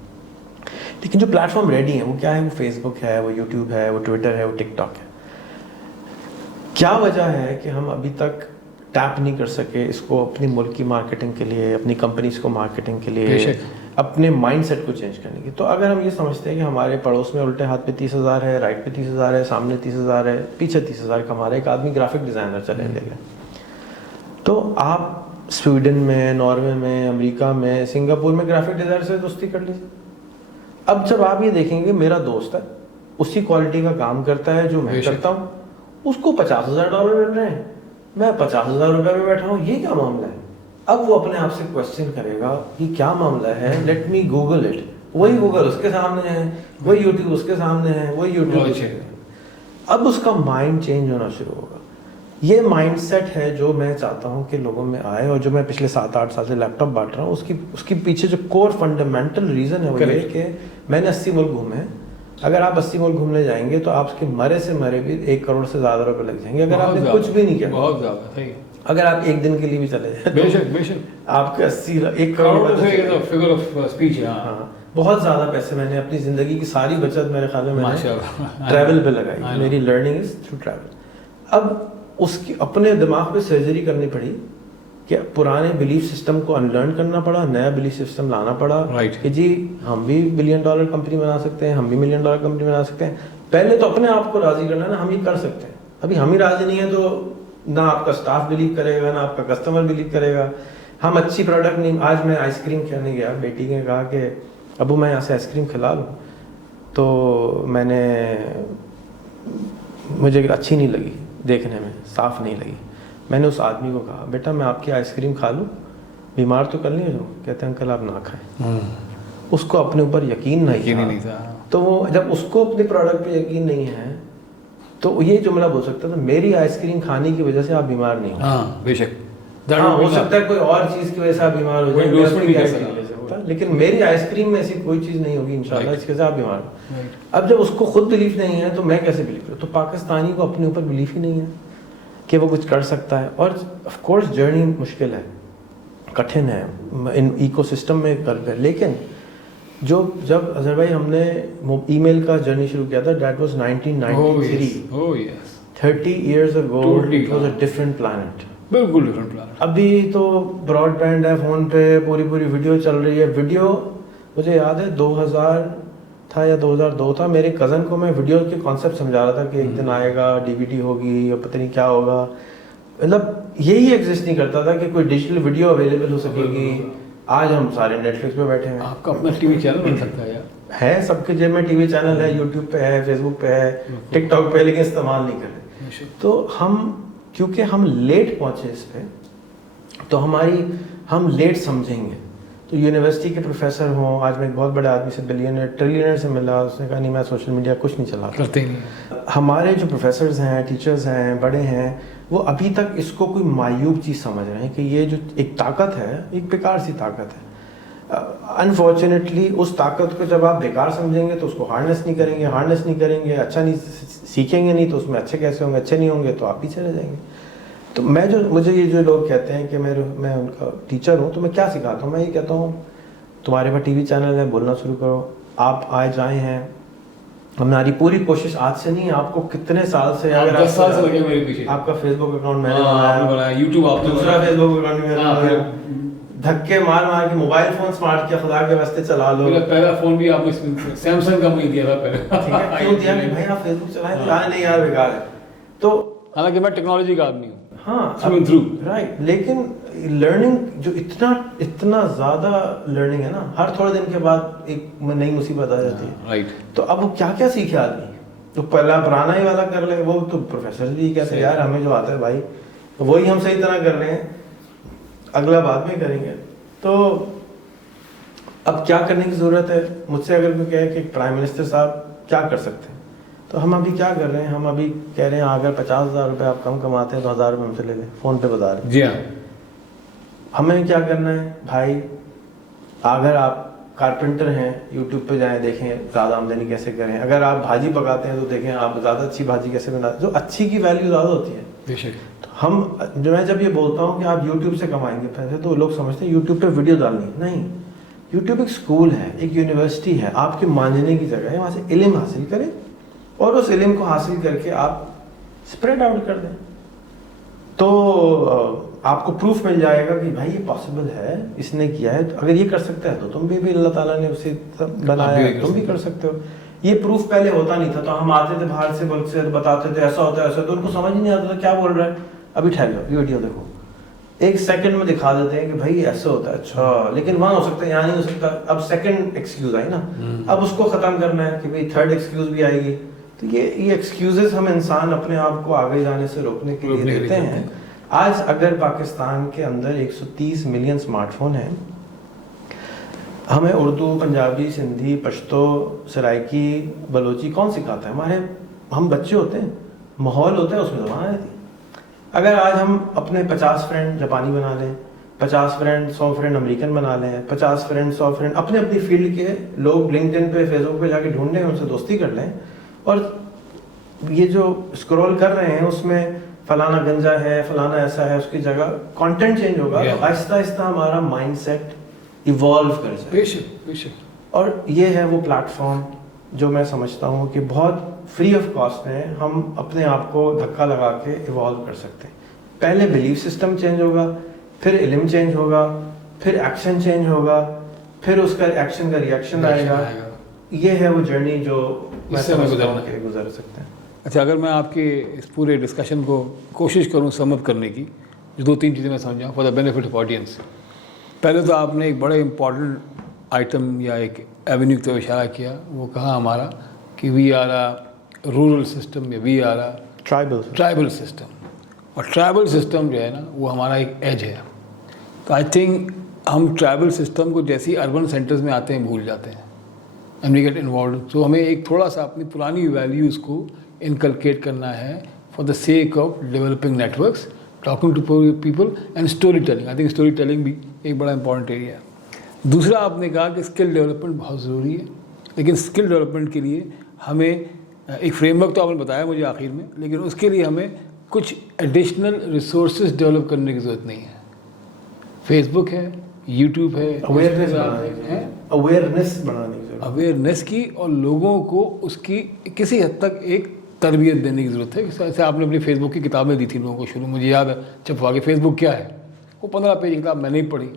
لیکن جو پلیٹ فارم ریڈی ہیں وہ کیا ہے؟ وہ فیس بک ہے, وہ یوٹیوب ہے, وہ ٹویٹر ہے, وہ ٹک ٹاک ہے. کیا وجہ ہے کہ ہم ابھی تک ٹیپ نہیں کر سکے اس کو اپنی ملک کی مارکیٹنگ کے لیے, اپنی کمپنیز کو مارکیٹنگ کے لیے, اپنے مائنڈ سیٹ کو چینج کرنے کی؟ تو اگر ہم یہ سمجھتے ہیں کہ ہمارے پڑوس میں الٹے ہاتھ پہ 30,000 ہے, رائٹ پہ 30,000 ہے, سامنے 30,000 ہے, پیچھے 30,000 کما رہا ہے ایک آدمی گرافک ڈیزائنر چلے لے گئے, تو آپ سویڈن میں, ناروے میں, امریکہ میں, سنگاپور میں گرافک ڈیزائنر سے دوستی کر لیجیے. اب جب آپ یہ دیکھیں گے میرا دوست ہے, اسی کوالٹی کا کام کرتا ہے جو میں کرتا ہوں, اس کو $50,000 مل رہے ہیں, میں $50,000 پہ بیٹھا ہوں, یہ کیا معاملہ ہے؟ اب وہ اپنے آپ سے کوشچن کرے گا یہ کیا معاملہ ہے, لیٹ می گوگل اٹ. وہی گوگل اس کے سامنے ہے, وہی یوٹیوب اس کے سامنے ہے, وہی یوٹیوب. اب اس کا مائنڈ چینج ہونا شروع ہوگا. یہ مائنڈ سیٹ ہے جو میں چاہتا ہوں کہ لوگوں میں آئے, اور جو میں پچھلے 7-8 سال سے لیپ ٹاپ بانٹ رہا ہوں, اس کی پیچھے جو کور فنڈامنٹل ریزن ہے وہ یہ کہ میں نے 80 ملک گھومے ہیں. اگر آپ 80 ملک گھومنے جائیں گے تو آپ کے مرے سے مرے بھی 1 کروڑ سے زیادہ روپے لگ جائیں گے اگر آپ نے کچھ بھی نہیں کیا. بہت زیادہ. اگر آپ ایک دن کے لیے بھی چلے جائیں بے شک آپ کے 1 کروڑ فگر آف اسپیچ. ہاں, بہت زیادہ پیسے میں نے اپنی زندگی کی ساری بچت میرے خیال میں ٹریول پہ لگائی. میری لرننگ از تھرو ٹریول. اب اس کی اپنے دماغ پہ سرجری کرنی پڑی کہ پرانے بلیف سسٹم کو انلرن کرنا پڑا, نیا بلیف سسٹم لانا پڑا کہ جی ہم بھی $1 بلین کمپنی بنا سکتے ہیں, ہم بھی $1 ملین کمپنی بنا سکتے ہیں. پہلے تو اپنے آپ کو راضی کرنا ہے نا, ہم یہ کر سکتے ہیں. ابھی ہم ہی راضی نہیں ہیں تو نہ آپ کا اسٹاف بلیو کرے گا, نہ آپ کا کسٹمر بلیو کرے گا. ہم اچھی پروڈکٹ نہیں. آج میں آئس کریم کھانے گیا, بیٹی نے کہا کہ ابو میں یہاں سے آئس کریم کھلا لوں, تو مجھے اچھی نہیں لگی, دیکھنے میں صاف نہیں لگی. میں نے اس آدمی کو کہا بیٹا میں آپ کی آئس کریم کھا لوں, بیمار تو کر نہیں ہو. کہتے ہیں انکل آپ نہ کھائیں. اس کو اپنے اوپر یقین نہیں تھا. تو وہ جب اس کو اپنے پروڈکٹ پہ یقین نہیں ہے تو یہ جملہ بول سکتا تھا میری آئس کریم کھانے کی وجہ سے آپ بیمار نہیں ہو. ہاں بے شک. ہو سکتا ہے کوئی اور چیز کی وجہ سے آپ بیمار ہو جائیں, لیکن میری آئس کریم میں ایسی کوئی چیز نہیں ہوگی انشاءاللہ اس کی وجہ سے آپ بیمار ہو. اب جب اس کو خود بلیف نہیں ہے تو میں کیسے بلیف کروں؟ تو پاکستانی کو اپنے اوپر بلیف ہی نہیں ہے کہ وہ کچھ کر سکتا ہے. اور آف کورس جرنی مشکل ہے, کٹھن ہے, ان ایکو سسٹم میں غلط ہے. لیکن جب اظہر بھائی ہم نے ای میل کا جرنی شروع کیا تھا, that was 1993. 30 years ago it was a different planet. بالکل ڈفرنٹ پلانٹ. ابھی تو براڈ بینڈ ہے, فون پہ پوری ویڈیو چل رہی ہے. ویڈیو مجھے یاد ہے 2000 تھا یا 2002 تھا, میرے کزن کو میں ویڈیو کے کانسیپٹ سمجھا رہا تھا کہ ایک دن آئے گا, DVD ہوگی یا پتہ نہیں کیا ہوگا. مطلب یہی ایگزسٹ نہیں کرتا تھا کہ کوئی ڈیجیٹل ویڈیو اویلیبل ہو سکے گی. آج ہم سارے نیٹ فلکس پہ بیٹھے ہیں. آپ کا اپنا ٹی وی چینل بن سکتا ہے یار, ہے سب کے جیب میں ٹی وی چینل ہے, یوٹیوب پہ ہے, فیس بک پہ ہے, ٹک ٹاک پہ, لیکن استعمال نہیں کر رہے. تو کیونکہ ہم لیٹ پہنچے اس پہ, تو ہم لیٹ سمجھیں گے. تو یونیورسٹی کے پروفیسر ہوں, آج میں ایک بہت بڑے آدمی سے بلینئر ٹریلینئر سے ملا, اس نے کہا نہیں میں سوشل میڈیا کچھ نہیں چلاتا, کرتے ہی نہیں. ہمارے جو پروفیسرز ہیں, ٹیچرز ہیں, بڑے ہیں, وہ ابھی تک اس کو کوئی معیوب چیز سمجھ رہے ہیں کہ یہ جو ایک طاقت ہے ایک بیکار سی طاقت ہے. انفارچونیٹلی اس طاقت کو جب آپ بیکار سمجھیں گے تو اس کو ہارنس نہیں کریں گے, اچھا نہیں سیکھیں گے, نہیں تو اس میں اچھے کیسے ہوں گے, اچھے نہیں ہوں گے تو آپ پیچھے رہ جائیں گے. تو مجھے یہ جو لوگ کہتے ہیں کہ میں ان کا ٹیچر ہوں, تو میں کیا سکھاتا ہوں, میں یہ کہتا ہوں تمہارے پاس ٹی وی چینل ہے, بولنا شروع کرو, آپ آئے جائیں ہیں, ہماری پوری کوشش آج سے نہیں, آپ کو کتنے سال سے, اگر 10 سال سے لگے میرے پیچھے, آپ کا فیس بک اکاؤنٹ میں نے بنایا, یوٹیوب آپ نے دوسرا فیس بک اکاؤنٹ میں نے بنایا, دھکے مار کے موبائل فون سمارٹ کیا, خدا کے واسطے چلا لو. پہلا فون بھی آپ نے سیمسنگ کا مجھے دیا تھا پہلے, ٹھیک ہے, کیوں دیا کہ بھائی آپ فیس بک چلائیں, تو نہیں یار بیکار ہے. تو حالانکہ میں ٹیکنالوجی کا آدمی ہوں, ہاں رائٹ, لیکن لرننگ جو اتنا زیادہ لرننگ ہے نا, ہر تھوڑے دن کے بعد ایک نئی مصیبت آ جاتی ہے. رائٹ, تو اب وہ کیا سیکھے آدمی, تو پہلا پرانا ہی والا کر لے, وہ تو پروفیسر بھی کہتے ہیں یار ہمیں جو آتا ہے بھائی وہی ہم صحیح طرح کر رہے ہیں, اگلا بعد میں کریں گے. تو اب کیا کرنے کی ضرورت ہے, مجھ سے اگر کوئی کہے کہ پرائم منسٹر صاحب کیا کر سکتے ہیں, تو ہم ابھی کیا کر رہے ہیں, ہم ابھی کہہ رہے ہیں اگر 50,000 روپے آپ کم کماتے ہیں تو 1,000 روپے ہم سے لے لیں, فون پہ بتا رہے ہیں. جی ہاں, ہمیں کیا کرنا ہے بھائی, اگر آپ کارپینٹر ہیں یوٹیوب پہ جائیں دیکھیں زیادہ آمدنی کیسے کریں, اگر آپ بھاجی پکاتے ہیں تو دیکھیں آپ زیادہ اچھی بھاجی کیسے بناتے ہیں, جو اچھی کی ویلیو زیادہ ہوتی ہے. بے شک, میں جب یہ بولتا ہوں کہ آپ یوٹیوب سے کمائیں گے پیسے, تو لوگ سمجھتے ہیں یوٹیوب پہ ویڈیو ڈالنی, نہیں, یوٹیوب ایک اسکول ہے, ایک یونیورسٹی ہے, آپ کے ماننے کی جگہ ہے, وہاں سے علم حاصل کریں اور اس علم کو حاصل کر کے آپ اسپریڈ آؤٹ کر دیں. تو آپ کو پروف مل جائے گا کہ بھائی یہ پاسبل ہے, اس نے کیا ہے, تو اگر یہ کر سکتا ہے تو تم بھی اللہ تعالیٰ نے اسے بنایا, تم بھی کر سکتے ہو. یہ پروف پہلے ہوتا نہیں تھا, تو ہم آتے تھے باہر سے ملک سے, بتاتے تھے ایسا ہوتا ہے ایسا, تو ان کو سمجھ ہی نہیں آتا تھا کیا بول رہا ہے. ابھی ٹھہر جاؤ, یہ ویڈیو دیکھو, 1 سیکنڈ میں دکھا دیتے ہیں کہ بھائی ایسا ہوتا ہے, اچھا, لیکن وہاں ہو سکتا ہے یہاں نہیں ہو سکتا. اب سیکنڈ ایکسکیوز آئی نا, اب اس کو ختم کرنا ہے کہ بھائی تھرڈ ایکسکیوز بھی آئے گی. تو یہ ایکسکیوزز ہم انسان اپنے آپ کو آگے جانے سے روکنے کے لیے دیتے ہیں. آج اگر پاکستان کے اندر 130 ملین اسمارٹ فون ہیں, ہمیں اردو, پنجابی, سندھی, پشتو, سرائکی, بلوچی کون سکھاتا ہے؟ ہم بچے ہوتے ہیں, ماحول ہوتا ہے, اس میں زبان آتی ہے. اگر آج ہم اپنے 50 فرینڈ جاپانی بنا لیں, 50 فرینڈ 100 فرینڈ امریکن بنا لیں, 50 فرینڈ 100 فرینڈ اپنی فیلڈ کے لوگ لنکڈ ان پہ, فیس بک پہ جا کے ڈھونڈ لیں, ان سے دوستی کر لیں, اور یہ جو اسکرول کر رہے ہیں اس میں فلانا گنجا ہے, فلانا ایسا ہے, اس کی جگہ کنٹینٹ چینج ہوگا, تو آہستہ آہستہ ہمارا مائنڈ سیٹ ایوالو کر جائے. بے شک, بے شک. اور یہ ہے وہ پلیٹ فارم جو میں سمجھتا ہوں کہ بہت فری آف کاسٹ میں ہم اپنے آپ کو دھکا لگا کے ایوالو کر سکتے ہیں. پہلے بلیف سسٹم چینج ہوگا, پھر علم چینج ہوگا, پھر ایکشن چینج ہوگا, پھر اس کا ایکشن کا ریئیکشن آئے گا. یہ ہے وہ جرنی جو میں سمجھتا ہوں کہ گزر سکتے ہیں. اچھا, اگر میں آپ کے اس پورے ڈسکشن کو کوشش کروں سم اپ کرنے کی, جو 2-3 چیزیں میں سمجھا for the benefit of audience. پہلے تو آپ نے ایک بڑے امپورٹنٹ آئٹم یا ایک ایونیو کی طرف اشارہ کیا, وہ کہا ہمارا کہ we are a rural system یا we are a tribal system. اور ٹرائبل سسٹم جو ہے نا وہ ہمارا ایک ایج ہے. تو آئی تھنک ہم ٹرائبل سسٹم کو جیسے ہی اربن سینٹرز میں آتے ہیں بھول جاتے ہیں, اینڈ وی گیٹ انوالوڈ. تو ہمیں ایک تھوڑا سا اپنی پرانی ویلیوز کو انکلکیٹ کرنا ہے for the sake of developing networks, talking to people and story telling. I think story telling بھی ایک بڑا امپورٹنٹ ایریا ہے. دوسرا آپ نے کہا کہ اسکل ڈیولپمنٹ بہت ضروری ہے, لیکن اسکل ڈیولپمنٹ کے لیے ہمیں ایک فریم ورک تو آپ نے بتایا مجھے آخر میں, لیکن اس کے لیے ہمیں کچھ ایڈیشنل ریسورسز ڈیولپ کرنے کی ضرورت نہیں ہے. فیس بک ہے, یوٹیوب ہے, اویئرنیس کی, اور لوگوں کو اس کی کسی حد تک ایک تربیت دینے کی ضرورت ہے. جیسے آپ نے اپنی فیس بک کی کتابیں دی تھی لوگوں کو شروع, مجھے یاد ہے چھپوا کے فیس بک کیا ہے, وہ 15 پیج کتاب میں نہیں پڑھی,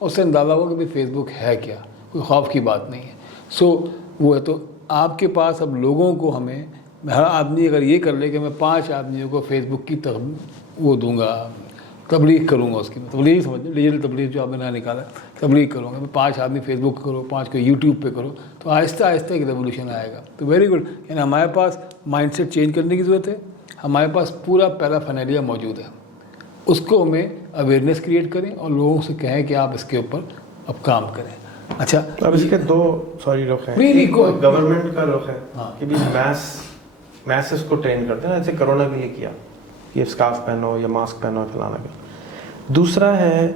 اس سے اندازہ ہوا کہ بھائی فیس بک ہے کیا, کوئی خوف کی بات نہیں ہے. سو وہ ہے. تو آپ کے پاس اب لوگوں کو ہمیں, ہر آدمی اگر یہ کر لے کہ میں 5 آدمیوں کو فیس بک کی وہ دوں گا, تبلیغ کروں گا, اس کی تبلیغ سمجھ لیں, ڈیجیٹل تبلیغ جو آپ نے نہ نکالا, تبلیغ کروں گا, میں 5 آدمی فیس بک کرو, 5 کو یوٹیوب پہ کرو, تو آہستہ آہستہ ایک ریولیوشن آئے گا. تو ویری گڈ. یعنی ہمارے پاس مائنڈ سیٹ چینج کرنے کی ضرورت ہے. ہمارے پاس پورا پیرافینیلیا موجود ہے, اس کو ہمیں اویئرنیس کریٹ کریں اور لوگوں سے کہیں کہ آپ اس کے اوپر اب کام کریں. اچھا اب اس کے دو رخ ہیں. ایک گورنمنٹ کا رخ ہے کہ بھی میسز کو ٹرین کرتے ہیں, ایسے کرونا کے لیے کیا کہ اسکارف پہنو یا ماسک پہنو فلانا کا. دوسرا ہے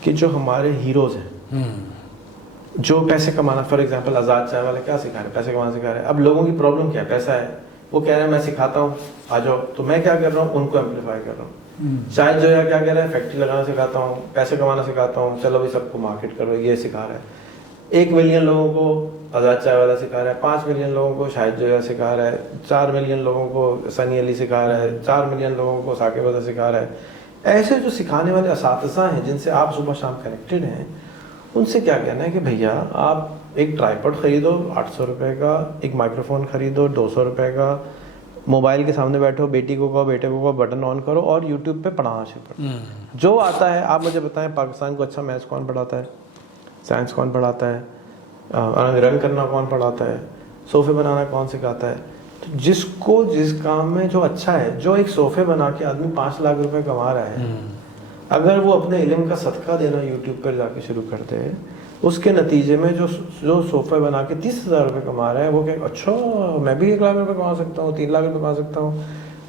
کہ جو ہمارے ہیروز ہیں جو پیسے کمانا, فار ایگزامپل آزاد چائے والے کیا سکھا رہے ہیں, پیسے کمانا سکھا رہے ہیں. اب لوگوں کی پرابلم کیا ہے, پیسہ ہے, وہ کہہ رہے ہیں میں سکھاتا ہوں آ جاؤ, تو میں کیا کر رہا ہوں, ان کو ایمپلیفائی کر رہا ہوں. شاید جو ہے کیا کہہ رہا ہے, فیکٹری لگانا سکھاتا ہوں, پیسے کمانا سکھاتا ہوں, چلو بھی سب کو مارکیٹ کرو, یہ سکھا رہا ہے. 1 ملین لوگوں کو آزاد چائے والا سکھا رہا ہے, 5 ملین لوگوں کو شاہد جویا سکھا رہا ہے, 4 ملین لوگوں کو سنی علی سکھا رہا ہے, 4 ملین لوگوں کو ثاقب اظہر سکھا رہا ہے. ایسے جو سکھانے والے اساتذہ ہیں جن سے آپ صبح شام کنیکٹڈ ہیں, ان سے کیا کہنا ہے کہ بھیا آپ ایک ٹرائیپوڈ خریدو 800 روپے کا, ایک مائکرو فون خریدو 200 روپے کا, موبائل کے سامنے بیٹھو, بیٹی کو کہو بیٹے کو کہو بٹن آن کرو اور یوٹیوب پہ پڑھانا شروع کرو. جو آتا ہے آپ مجھے بتائیں, پاکستان کو اچھا میتھس کون پڑھاتا ہے, سائنس کون پڑھاتا ہے, رن کرنا کون پڑھاتا ہے, صوفے بنانا کون سکھاتا ہے. تو جس کو جس کام میں جو اچھا ہے, جو ایک صوفے بنا کے آدمی 5 لاکھ روپے کما رہا ہے, اگر وہ اپنے علم کا صدقہ دینا یوٹیوب پر جا کے شروع کر دے, اس کے نتیجے میں جو صوفے بنا کے 30,000 روپے کما رہا ہے, وہ کہ اچھا میں بھی 1 لاکھ روپے کما سکتا ہوں, 3 لاکھ روپے کما سکتا ہوں.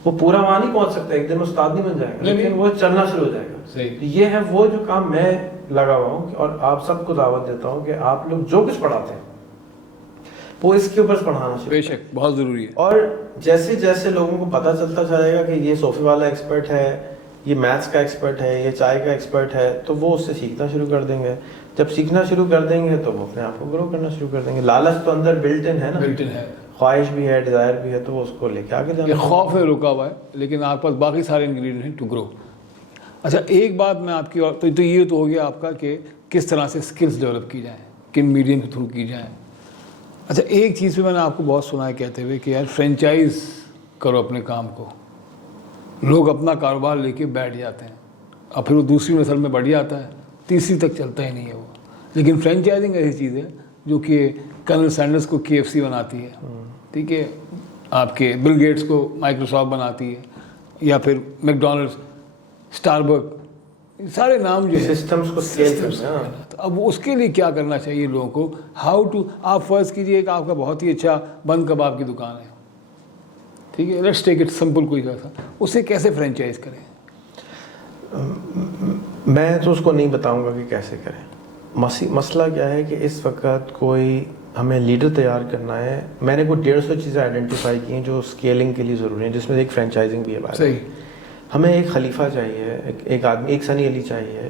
وہ پورا وہاں نہیں پہنچ سکتا, ایک دن استاد نہیں بن جائے گا, لیکن وہ چلنا شروع ہو جائے گا. یہ ہے وہ جو کام میں لگا ہوا ہوں, اور آپ سب کو دعوت دیتا ہوں کہ آپ لوگ جو کچھ پڑھاتے ہیں وہ اس کے اوپر پڑھانا شروع. بے شک بہت ضروری ہے. اور جیسے جیسے لوگوں کو پتہ چلتا جائے گا کہ یہ صوفے والا ایکسپرٹ ہے, یہ میتھس کا ایکسپرٹ ہے, یہ چائے کا ایکسپرٹ ہے, تو وہ اس سے سیکھنا شروع کر دیں گے. جب سیکھنا شروع کر دیں گے تو وہ اپنے آپ کو گرو کرنا شروع کر دیں گے. لالچ تو اندر بلٹ ان ہے نا, بلٹ ان ہے, خواہش بھی ہے, ڈیزائر بھی ہے, تو وہ اس کو لے کے آگے جانا. یہ خوف ہے رکا ہوا ہے, لیکن آپ پاس باقی سارے انگریڈینٹ ہیں ٹو گرو. اچھا ایک بات میں آپ کی, اور تو یہ تو ہو گیا آپ کا کہ کس طرح سے اسکلس ڈیولپ کی جائیں, کن میڈیم کے تھرو کی جائیں. اچھا ایک چیز پہ میں نے آپ کو بہت سنا ہے کہتے ہوئے کہ یار فرینچائز کرو اپنے کام کو. لوگ اپنا کاروبار لے کے بیٹھ جاتے ہیں, اور پھر وہ دوسری نسل میں بڑھ جاتا ہے, تیسری تک چلتا ہی نہیں ہے وہ. لیکن فرینچائزنگ ایسی چیز ہے جو کہ کرنل سینڈرس کو KFC بناتی ہے, ٹھیک ہے, آپ کے بل گیٹس کو مائکروسافٹ بناتی ہے, یا پھر میک ڈونلڈس, اسٹاربک, سارے نام جو سسٹمز کو اسکیل کرنا ہے. اب اس کے لیے کیا کرنا چاہیے لوگوں کو, ہاؤ ٹو, آپ فرض کیجیے کہ آپ کا بہت ہی اچھا بند کباب کی دکان ہے, ٹھیک ہے, لیٹس ٹیک اٹ سمپل, کوئی ایسا, اسے کیسے فرینچائز کریں؟ میں تو اس کو نہیں بتاؤں گا کہ کیسے کریں. مسئلہ کیا ہے کہ اس وقت کوئی ہمیں لیڈر تیار کرنا ہے. میں نے کوئی 150 چیزیں آئیڈینٹیفائی کی ہیں جو اسکیلنگ کے لیے ضروری ہیں, جس میں ایک فرینچائزنگ بھی ہے. صحیح. ہمیں ایک خلیفہ چاہیے, ایک آدمی, ایک سنی علی چاہیے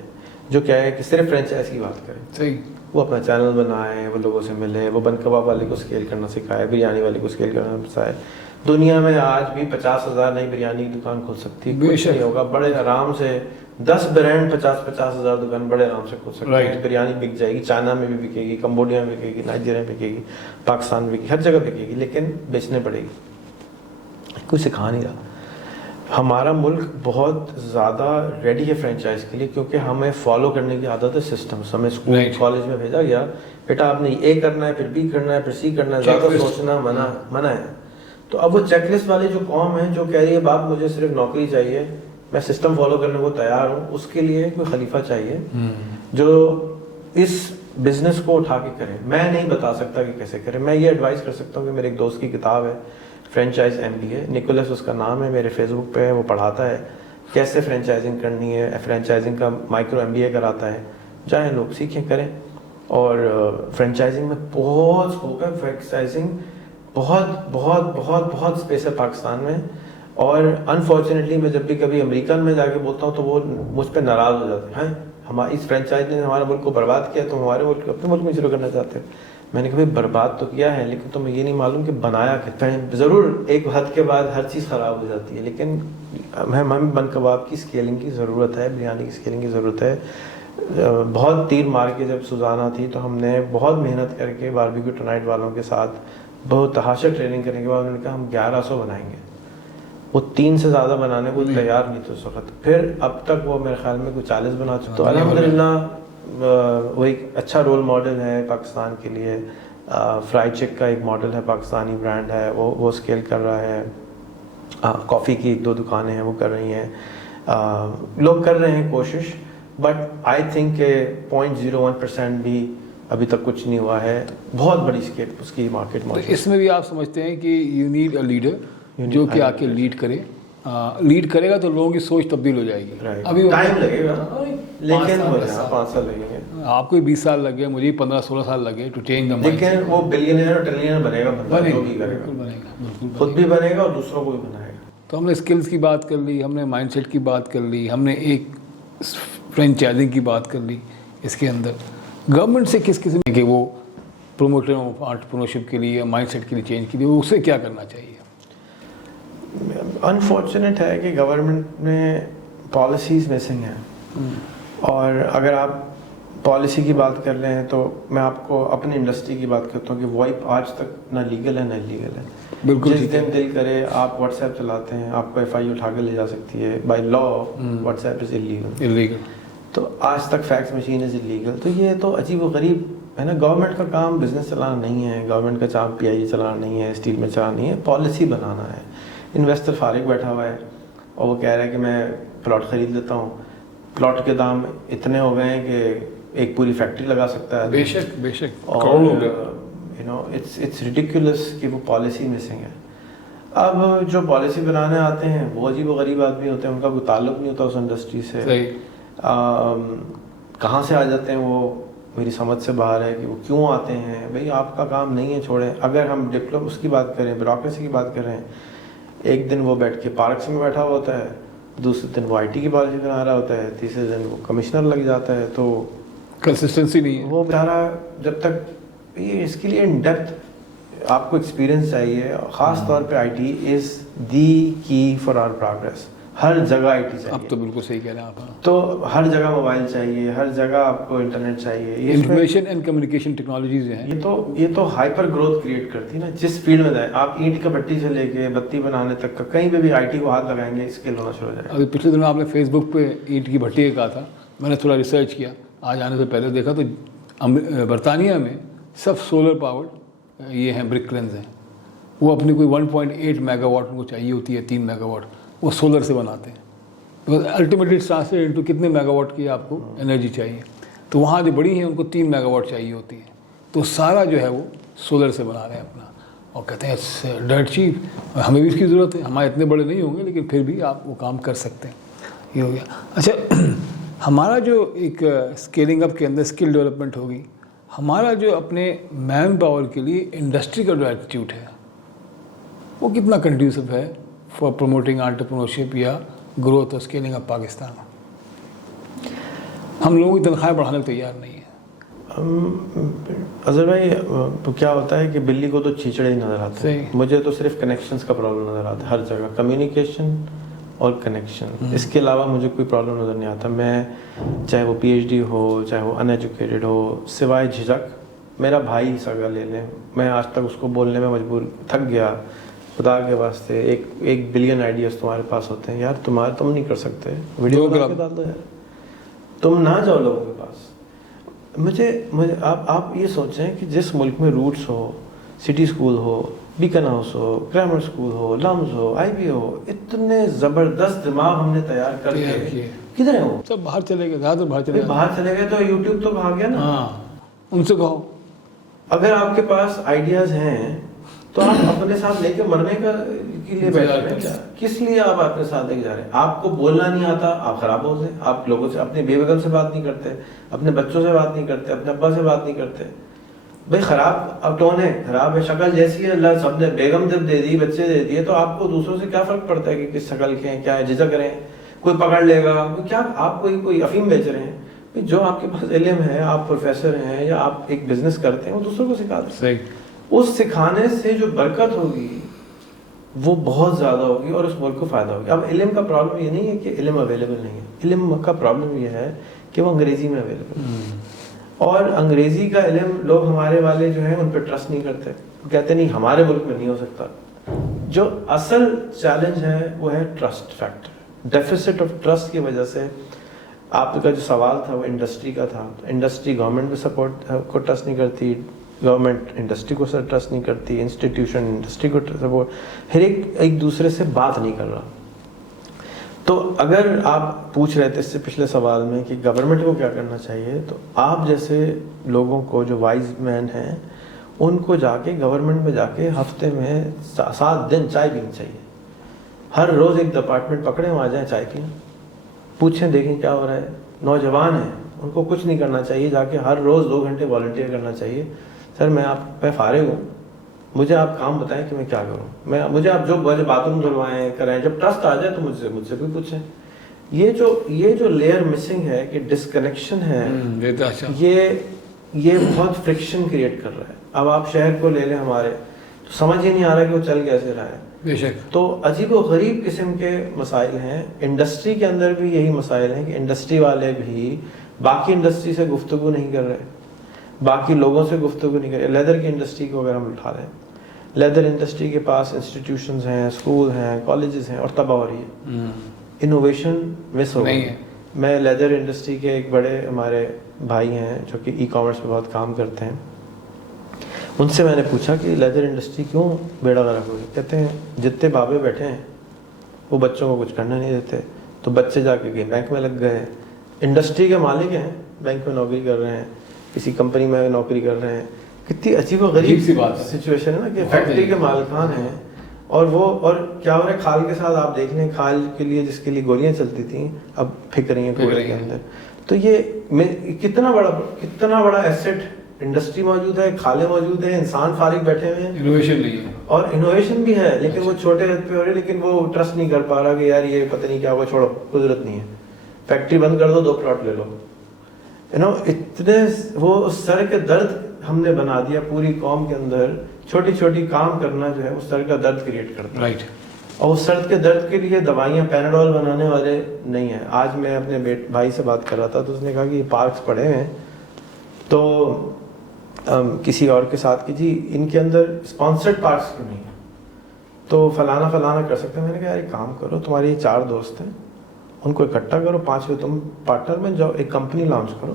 جو کیا ہے کہ صرف فرینچائز کی بات کرے. صحیح. وہ اپنا چینل بنائے, وہ لوگوں سے ملے, وہ بند کباب والے کو اسکیل کرنا سکھائے, بریانی والے کو اسکیل کرنا سکھائے. دنیا میں آج بھی 50,000 نئی بریانی کی دکان کھل سکتی ہے, کچھ نہیں ہوگا, بڑے آرام سے 10 برانڈ 50,000 دکان بڑے آرام سے کھل سکتے ہیں. بریانی بک جائے گی, چائنا میں بھی بکے گی, کمبوڈیا میں بکے گی, نائجیریا میں بکے گی, پاکستان میں بکے گی, ہر جگہ بکے گی, لیکن بیچنے پڑے گی. کوئی سکھا نہیں رہا. ہمارا ملک بہت زیادہ ریڈی ہے فرینچائز کے لیے, کیونکہ ہمیں فالو کرنے کی عادت ہے سسٹمس. ہمیں اسکول کالج میں بھیجا گیا, بیٹا آپ نے A کرنا ہے, پھر B کرنا ہے, پھر C کرنا ہے, زیادہ سوچنا منع ہے. تو اب وہ چیک لسٹ والی جو قوم ہے جو کہہ رہی ہے باپ مجھے صرف نوکری چاہیے, میں سسٹم فالو کرنے کو تیار ہوں, اس کے لیے کوئی خلیفہ چاہیے جو اس بزنس کو اٹھا کے کرے. میں نہیں بتا سکتا کہ کیسے کرے. میں یہ ایڈوائز کر سکتا ہوں کہ میرے ایک دوست کی کتاب ہے فرینچائز MBA, نکولس اس کا نام ہے, میرے فیس بک پہ ہے, وہ پڑھاتا ہے کیسے فرینچائزنگ کرنی ہے, فرینچائزنگ کا مائکرو MBA کراتا ہے. جائیں لوگ سیکھیں کریں. اور فرینچائزنگ میں بہت اسکوپ ہے. فرینچائزنگ بہت بہت بہت بہت اسپیس ہے پاکستان میں. اور انفارچونیٹلی میں جب بھی کبھی امریکن میں جا کے بولتا ہوں تو وہ مجھ پہ ناراض ہو جاتے ہیں, ہماری اس فرینچائز نے ہمارے ملک کو برباد کیا, تو ہمارے ملک اپنے ملک میں شروع کرنا چاہتے ہیں. میں نے کہا برباد تو کیا ہے, لیکن تمہیں یہ نہیں معلوم کہ بنایا کیا. ضرور ایک حد کے بعد ہر چیز خراب ہو جاتی ہے, لیکن ہمیں بند کباب کی اسکیلنگ کی ضرورت ہے, بریانی کی اسکیلنگ کی ضرورت ہے. بہت تیر مار کے جب سوزانا تھی تو ہم نے بہت محنت کر کے باربیکیو ٹونائٹ والوں کے ساتھ بہت تحاشا ٹریننگ کرنے کے بعد انہوں نے کہا ہم 1100 بنائیں گے. وہ 3 سے زیادہ بنانے کو تیار نہیں تھے اس وقت. پھر اب تک وہ میرے خیال میں کوئی 40 بنا چکے. تو الحمدللہ وہ ایک اچھا رول ماڈل ہے پاکستان کے لیے. فرائی چک کا ایک ماڈل ہے, پاکستانی برانڈ ہے, وہ اسکیل کر رہا ہے. کافی کی 1-2 دکانیں ہیں وہ کر رہی ہیں. لوگ کر رہے ہیں کوشش. بٹ آئی تھنک کہ 0.01% بھی ابھی تک کچھ نہیں ہوا ہے. بہت بڑی اس کی مارکیٹ تو موجود. اس میں بھی آپ سمجھتے ہیں کہ یو نیڈ اے لیڈر جو کہ آ کے لیڈ کرے. لیڈ کرے گا تو لوگوں کی سوچ تبدیل ہو جائے گی. ابھی ٹائم لگے گا لیکن 5 سال لگیں گے. آپ کو 20 سال لگے, مجھے 15-16 سال لگے ٹو چینج دا مائنڈ. لیکن وہ بلینئر اور ٹریلینئر بنے گا, جو بھی کرے گا, خود بھی بنے گا اور دوسروں کو بھی بنائے گا. تو ہم نے اسکلز کی بات کر لی, ہم نے مائنڈ سیٹ کی بات کر لی, ہم نے ایک فرینچائزنگ کی بات کر لی. اس کے اندر گورنمنٹ سے کس قسم کے وہ پروموٹر آف انٹرپرینورشپ کے لیے, مائنڈ سیٹ کے لیے چینج کے لیے اسے کیا کرنا چاہیے؟ انفارچونیٹ ہے کہ گورنمنٹ میں پالیسیز مسنگ ہیں, اور اگر آپ پالیسی کی بات کر رہے ہیں تو میں آپ کو اپنی انڈسٹری کی بات کرتا ہوں کہ وائپ آج تک نہ لیگل ہے نہ انلیگل ہے. بالکل جس دن دل کرے آپ واٹس ایپ چلاتے ہیں, آپ کو FI اٹھا کے لے جا سکتی ہے. By law what's app is illegal. تو آج تک فیکس مشین از انلیگل. تو یہ تو عجیب و غریب ہے نا. گورنمنٹ کا کام بزنس چلانا نہیں ہے, گورنمنٹ کا کام PIE چلانا نہیں ہے, اسٹیل میں چلانا نہیں ہے, پالیسی بنانا ہے. انویسٹر فارغ بیٹھا ہوا ہے اور وہ کہہ رہا ہے کہ میں پلاٹ خرید لیتا ہوں. پلاٹ کے دام اتنے ہو گئے ہیں کہ ایک پوری فیکٹری لگا سکتا ہے. بے شک بے شک. اور اٹس ریڈیکولس کہ وہ پالیسی مسنگ ہے. اب جو پالیسی بنانے آتے ہیں وہ عجیب و غریب آدمی ہوتے ہیں, ان کا کوئی تعلق نہیں ہوتا اس انڈسٹری سے. کہاں سے آ جاتے ہیں وہ میری سمجھ سے باہر ہے کہ وہ کیوں آتے ہیں. بھئی آپ کا کام نہیں ہے, چھوڑیں. اگر ہم اس کی بات کریں, بیوروکریسی کی بات کریں, ایک دن وہ بیٹھ کے پارکس میں بیٹھا ہوا ہوتا ہے, دوسرے دن وہ IT کی پالیسی بنا رہا ہوتا ہے, تیسرے دن وہ کمشنر لگ جاتا ہے. تو کنسسٹنسی نہیں ہے. وہ بیچارہ جب تک یہ اس کے لیے ان ڈیپتھ آپ کو ایکسپیرینس چاہیے. خاص طور پہ IT از دی کی فار آور پروگریس. ہر جگہ IT چاہیے. اب تو بالکل صحیح کہہ رہے ہیں آپ. تو ہر جگہ موبائل چاہیے, ہر جگہ آپ کو انٹرنیٹ چاہیے. انفارمیشن اینڈ کمیونیکیشن ٹیکنالوجیز ہیں, یہ تو ہائپر گروتھ کریٹ کرتی ہے نا. جس فیلڈ میں جائیں آپ, اینٹ کا بٹی سے لے کے بتی بنانے تک کا, کہیں پہ بھی IT کو ہاتھ لگائیں گے اسکل ہونا شروع ہو جائے گا. ابھی پچھلے دنوں آپ نے فیس بک پہ اینٹ کی بھٹی کا کہا تھا, میں نے تھوڑا ریسرچ کیا آج آنے سے پہلے, دیکھا تو برطانیہ میں سب سولر پاورڈ یہ ہیں برک کلنز ہیں. وہ اپنی کوئی 1.8 میگا واٹ ان کو چاہیے ہوتی ہے, 3 میگا واٹ وہ سولر سے بناتے ہیں. الٹیمیٹلی ٹرانسلیٹ انٹو کتنے میگا واٹ کی آپ کو انرجی چاہیے. تو وہاں جو بڑی ہیں ان کو 3 میگا واٹ چاہیے ہوتی ہے. تو سارا جو ہے وہ سولر سے بنا رہے ہیں اپنا, اور کہتے ہیں ڈیٹ چیپ. ہمیں بھی اس کی ضرورت ہے, ہمارے اتنے بڑے نہیں ہوں گے لیکن پھر بھی آپ وہ کام کر سکتے ہیں. یہ ہو گیا. اچھا, ہمارا جو ایک اسکیلنگ اپ کے اندر اسکل ڈیولپمنٹ ہوگی, ہمارا جو اپنے مین پاور کے لیے انڈسٹری کا جو ایٹیٹیوڈ ہے وہ کتنا کنڈیوسو ہے فار پروموٹنگ انٹرپرینورشپ یا گروتھ اور اسکیلنگ اپ پاکستان؟ ہم لوگوں کی تنخواہیں بڑھانے کو تیار نہیں ہیں. اظہر بھائی, تو کیا ہوتا ہے کہ بلی کو تو چیچڑے ہی نظر آتے ہیں. مجھے تو صرف کنیکشنز کا پرابلم نظر آتا ہے ہر جگہ, کمیونیکیشن اور کنیکشن. اس کے علاوہ مجھے کوئی پرابلم نظر نہیں آتا. میں چاہے وہ PhD ہو, چاہے وہ ان ایجوکیٹڈ ہو, سوائے جھجک. میرا بھائی سگا لے لیں, میں آج تک اس کو بولنے میں مجبور تھک گیا, خدا کے واسطے 1 بلین آئیڈیاز تمہارے پاس ہوتے ہیں یار, تم نہیں کر سکتے, ویڈیو بنا کے ڈال دو یار, تم نہ جاؤ لوگوں کے پاس. مجھے آپ یہ سوچیں کہ جس ملک میں روٹس ہو, سٹی اسکول ہو, بیکن ہاؤس ہو, گرامر اسکول ہو, لمز ہو, IB ہو, اتنے زبردست دماغ ہم نے تیار کر کے کدھر ہیں وہ سب باہر چلے گئے. زیادہ باہر چلے گئے. تو یوٹیوب تو کہا گیا نا. ہاں, ان سے کہو اگر آپ کے پاس آئیڈیاز ہیں تو آپ اپنے ساتھ لے کے مرنے کے لیے بیٹھ رہے ہیں. کس لیے آپ اپنے ساتھ لے کے جا رہے ہیں؟ آپ کو بولنا نہیں آتا, آپ خراب ہو جائیں. آپ لوگوں سے, اپنے بیوی بیگم سے بات نہیں کرتے, اپنے بچوں سے بات نہیں کرتے, اپنے ابا سے بات نہیں کرتے. بھائی خراب اب ٹون ہے, خراب ہے, شکل جیسی ہے, اللہ سب نے بیگم جب دے دی, بچے دے دیے, تو آپ کو دوسروں سے کیا فرق پڑتا ہے کہ کس شکل کے ہیں, کیا ہے, جھجک رہے ہیں, کوئی پکڑ لے گا, کیا آپ کوئی افیم بیچ رہے ہیں. جو آپ کے پاس علم ہے, آپ پروفیسر ہیں یا آپ ایک بزنس کرتے ہیں, وہ دوسروں کو سکھا دیں. صحیح. اس سکھانے سے جو برکت ہوگی وہ بہت زیادہ ہوگی اور اس ملک کو فائدہ ہوگا. اب علم کا پرابلم یہ نہیں ہے کہ علم اویلیبل نہیں ہے, علم کا پرابلم یہ ہے کہ وہ انگریزی میں اویلیبل ہے. اور انگریزی کا علم لوگ ہمارے والے جو ہیں ان پہ ٹرسٹ نہیں کرتے, کہتے نہیں ہمارے ملک میں نہیں ہو سکتا. جو اصل چیلنج ہے وہ ہے trust factor. Deficits of trust کی وجہ سے آپ کا جو سوال تھا وہ انڈسٹری کا تھا. انڈسٹری گورنمنٹ پہ سپورٹ کو ٹرسٹ نہیں کرتی, گورنمنٹ انڈسٹری کو ٹرسٹ نہیں کرتی, انسٹیٹیوشن انڈسٹری کو سپورٹ, ہر ایک دوسرے سے بات نہیں کر رہا. تو اگر آپ پوچھ رہے تھے اس سے پچھلے سوال میں کہ گورنمنٹ کو کیا کرنا چاہیے، تو آپ جیسے لوگوں کو جو وائز مین ہیں ان کو جا کے گورنمنٹ میں جا کے ہفتے میں 7 دن چائے پینی چاہیے. ہر روز ایک ڈپارٹمنٹ پکڑیں، وہاں جائیں چائے پئیں، پوچھیں دیکھیں کیا ہو رہا ہے. نوجوان ہیں ان کو کچھ نہیں کرنا چاہیے، جا کے ہر روز 2 گھنٹے والنٹیئر کرنا چاہیے. سر میں آپ پہ فارغ ہوں، مجھے آپ کام بتائیں کہ میں کیا کروں. مجھے آپ جو باتھ روم دھلوائیں کریں، جب ٹرسٹ آ جائے تو مجھ سے بھی پوچھیں. یہ جو لیئر مسنگ ہے کہ ڈسکنیکشن ہے، یہ بہت فرکشن کریٹ کر رہا ہے. اب آپ شہر کو لے لیں ہمارے، تو سمجھ ہی نہیں آ رہا کہ وہ چل کیسے رہا ہے. بے شک. تو عجیب و غریب قسم کے مسائل ہیں. انڈسٹری کے اندر بھی یہی مسائل ہیں کہ انڈسٹری والے بھی باقی انڈسٹری سے گفتگو نہیں کر رہے، باقی لوگوں سے گفتگو نہیں کر رہے. لیدر کی انڈسٹری کو اگر ہم اٹھا لیں، لیدر انڈسٹری کے پاس انسٹیٹیوشنز ہیں، اسکول ہیں، کالجز ہیں، اور تباہ ہو رہی ہے. انوویشن مس ہو رہی ہے. میں لیدر انڈسٹری کے ایک بڑے ہمارے بھائی ہیں جو کہ ای کامرس پہ بہت کام کرتے ہیں، ان سے میں نے پوچھا کہ لیدر انڈسٹری کیوں بیڑا غرق ہوئی. کہتے ہیں جتنے بابے بیٹھے ہیں وہ بچوں کو کچھ کرنا نہیں دیتے، تو بچے جا کے بینک میں لگ گئے. انڈسٹری کے مالک ہیں، بینک میں نوکری کر رہے ہیں، کسی کمپنی میں نوکری کر رہے ہیں. کتنی عجیب و غریب سی بات سچویشن ہے نا کہ فیکٹری کے مالکان ہیں، اور کیا ہو رہا ہے کھال کے ساتھ. آپ دیکھ لیں کھال کے لیے جس کے لیے گولیاں چلتی تھیں اب پھینک رہی ہیں کوڑے کے اندر. تو یہ کتنا بڑا ایسٹ انڈسٹری موجود ہے، کھالیں موجود ہیں، انسان فارغ بیٹھے ہوئے ہیں. انوویشن نہیں ہے، اور انوویشن بھی ہے لیکن وہ چھوٹے حد پہ ہو رہی ہے. لیکن وہ ٹرسٹ نہیں کر پا رہا کہ یار یہ پتہ نہیں کیا ہوگا، چھوڑو قدرت نہیں ہے، فیکٹری بند کر دو، 2 پلاٹ لے لو. اتنے وہ سر کے درد ہم نے بنا دیا پوری قوم کے اندر. چھوٹی چھوٹی کام کرنا جو ہے وہ سر کا درد کریٹ کرتا ہے. رائٹ. اور اس سر کے درد کے لیے دوائیاں پیناڈول بنانے والے نہیں ہیں. آج میں اپنے بھائی سے بات کر رہا تھا تو اس نے کہا کہ یہ پارکس پڑے ہیں، تو کسی اور کے ساتھ کہ جی ان کے اندر اسپانسرڈ پارکس کیوں نہیں ہیں، تو فلانا کر سکتے ہیں. میں نے کہا یار ایک کام کرو، تمہارے یہ 4 دوست ہیں، ان کو اکٹھا کرو، 5 تم پارٹنر میں جاؤ، ایک کمپنی لانچ کرو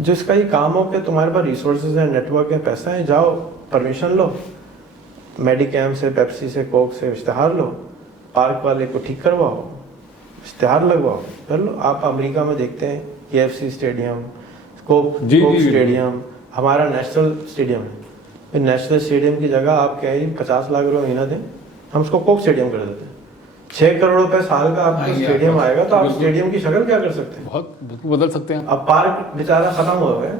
جس کا یہ کام ہو کہ تمہارے پاس ریسورسز ہیں، نیٹ ورک ہے، پیسہ ہے، جاؤ پرمیشن لو، میڈی کیم سے، پیپسی سے، کوک سے اشتہار لو، پارک والے کو ٹھیک کرواؤ، اشتہار لگواؤ، کر لو. آپ امریکہ میں دیکھتے ہیں KFC اسٹیڈیم، کوک اسٹیڈیم، ہمارا نیشنل اسٹیڈیم ہے. نیشنل اسٹیڈیم کی جگہ آپ کہیں 50 لاکھ روپے مہینہ دیں، ہم اس کو کوک اسٹیڈیم کر دیتے ہیں. 6 کروڑ روپے سال کا آپ کو اسٹیڈیم آئے گا، تو آپ اسٹیڈیم کی شکل کیا کر سکتے ہیں؟ بہت بدل سکتے ہیں. اب پارک بیچارہ ختم ہو گئے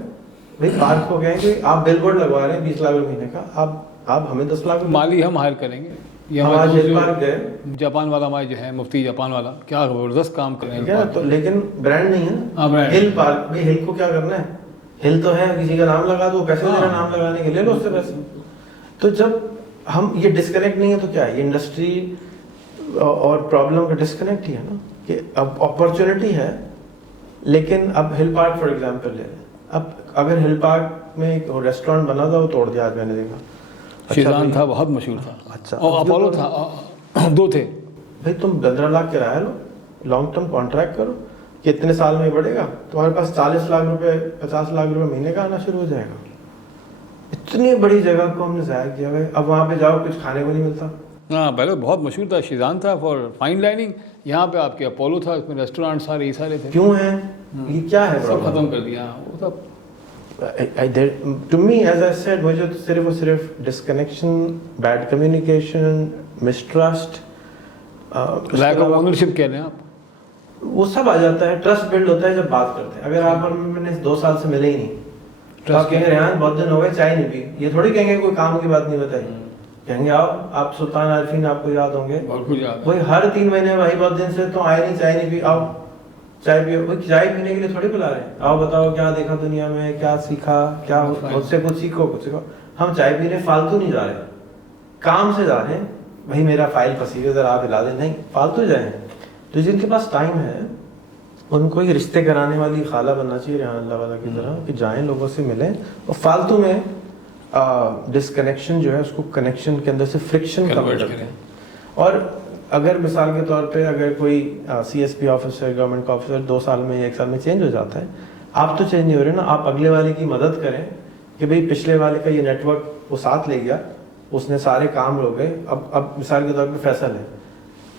بھائی. پارک کو کہیں کہ آپ بل بورڈ لگوا رہے ہیں 20 لاکھ روپے مہینے کا، آپ ہمیں 10 لاکھ مالی ہم ہائر کریں گے. جاپان والا ہمارے جو ہے مفتی جاپان والا کیا زبردست کام کر رہے ہیں، تو لیکن برانڈ نہیں ہے نا. ہل پارک بھائی، ہل کو کیا کرنا ہے؟ ہل تو ہے کسی کا نام لگا دو، پیسے دینا نام لگانے کے، لے لو اس سے پیسے. تو جب ہم یہ ڈسکنیکٹ نہیں ہے تو کیا ہے؟ یہ انڈسٹری اور پرابلم کا ڈسکنیکٹ ہی ہے نا کہ اب اپرچونٹی ہے. لیکن اب ہل پارک فار ایگزامپل لے لیں، اب اگر ہل پارک میں ایک ریسٹورینٹ بنا تھا وہ توڑ دیا آج میں نے دیکھا. شیزان تھا بہت مشہور تھا. اچھا. اور اپولو تھا، 2 تھے. بھائی تم 15 لاکھ کرایہ لو، لانگ ٹرم کانٹریکٹ کرو کہ اتنے سال میں بڑھے گا، تمہارے پاس 40 لاکھ روپے 50 لاکھ روپے مہینے کا آنا شروع ہو جائے گا. اتنی بڑی جگہ کو ہم نے ضائع کیا ہے. اب وہاں پہ جاؤ کچھ کھانے کو نہیں ملتا. ہاں پہلے بہت مشہور تھا، شیزان تھا فار فائن ڈائننگ. یہاں پہ آپ کے اپولو تھا، اس میں ریسٹورینٹ سارے تھے. کیوں ہیں یہ؟ کیا ہے؟ سب ختم کر دیا وہ سب. To me as I said, مجھے صرف اور صرف disconnection, bad communication, mistrust, lack of ownership کہہ رہے ہیں آپ، وہ سب آ جاتا ہے. ٹرسٹ بلڈ ہوتا ہے جب بات کرتے ہیں. اگر آپ اور میں نے 2 سال سے ملے ہی نہیں، آپ کہیں گے ریحان بہت دن ہو گئے چائے نہیں پی، یہ تھوڑی کہیں گے کوئی کام کی بات نہیں بتائی. کہیں گے آپ سلطان عارفین آپ کو یاد ہوں گے، وہی ہر 3 مہینے بھائی بہت دن سے تو آئے نہیں، چائے نہیں پی، آؤ چائے پیو. وہ چائے پینے کے لیے تھوڑی بلا رہے ہیں، آؤ بتاؤ کیا دیکھا دنیا میں، کیا سیکھا، کیا مجھ سے کچھ سیکھو. ہم چائے پینے فالتو نہیں جا رہے، کام سے جا رہے ہیں. بھائی میرا فائل پھنسی ہے ذرا آپ ہلا دیں، نہیں فالتو جائیں. تو جن کے پاس ٹائم ہے ان کو یہ رشتے کرانے والی خالہ بننا چاہیے ریحان اللہ والا کی طرح، کہ جائیں لوگوں سے ملیں اور فالتو میں ڈسکنیکشن جو ہے اس کو کنیکشن کے اندر سے فرکشن کنورٹ کریں. اور اگر مثال کے طور پہ اگر کوئی CSP آفیسر، گورنمنٹ کا آفیسر 2 سال میں یا 1 سال میں چینج ہو جاتا ہے، آپ تو چینج نہیں ہو رہے نا. آپ اگلے والے کی مدد کریں کہ بھئی پچھلے والے کا یہ نیٹ ورک وہ ساتھ لے گیا، اس نے سارے کام ہو گئے. اب مثال کے طور پہ فیصل ہے،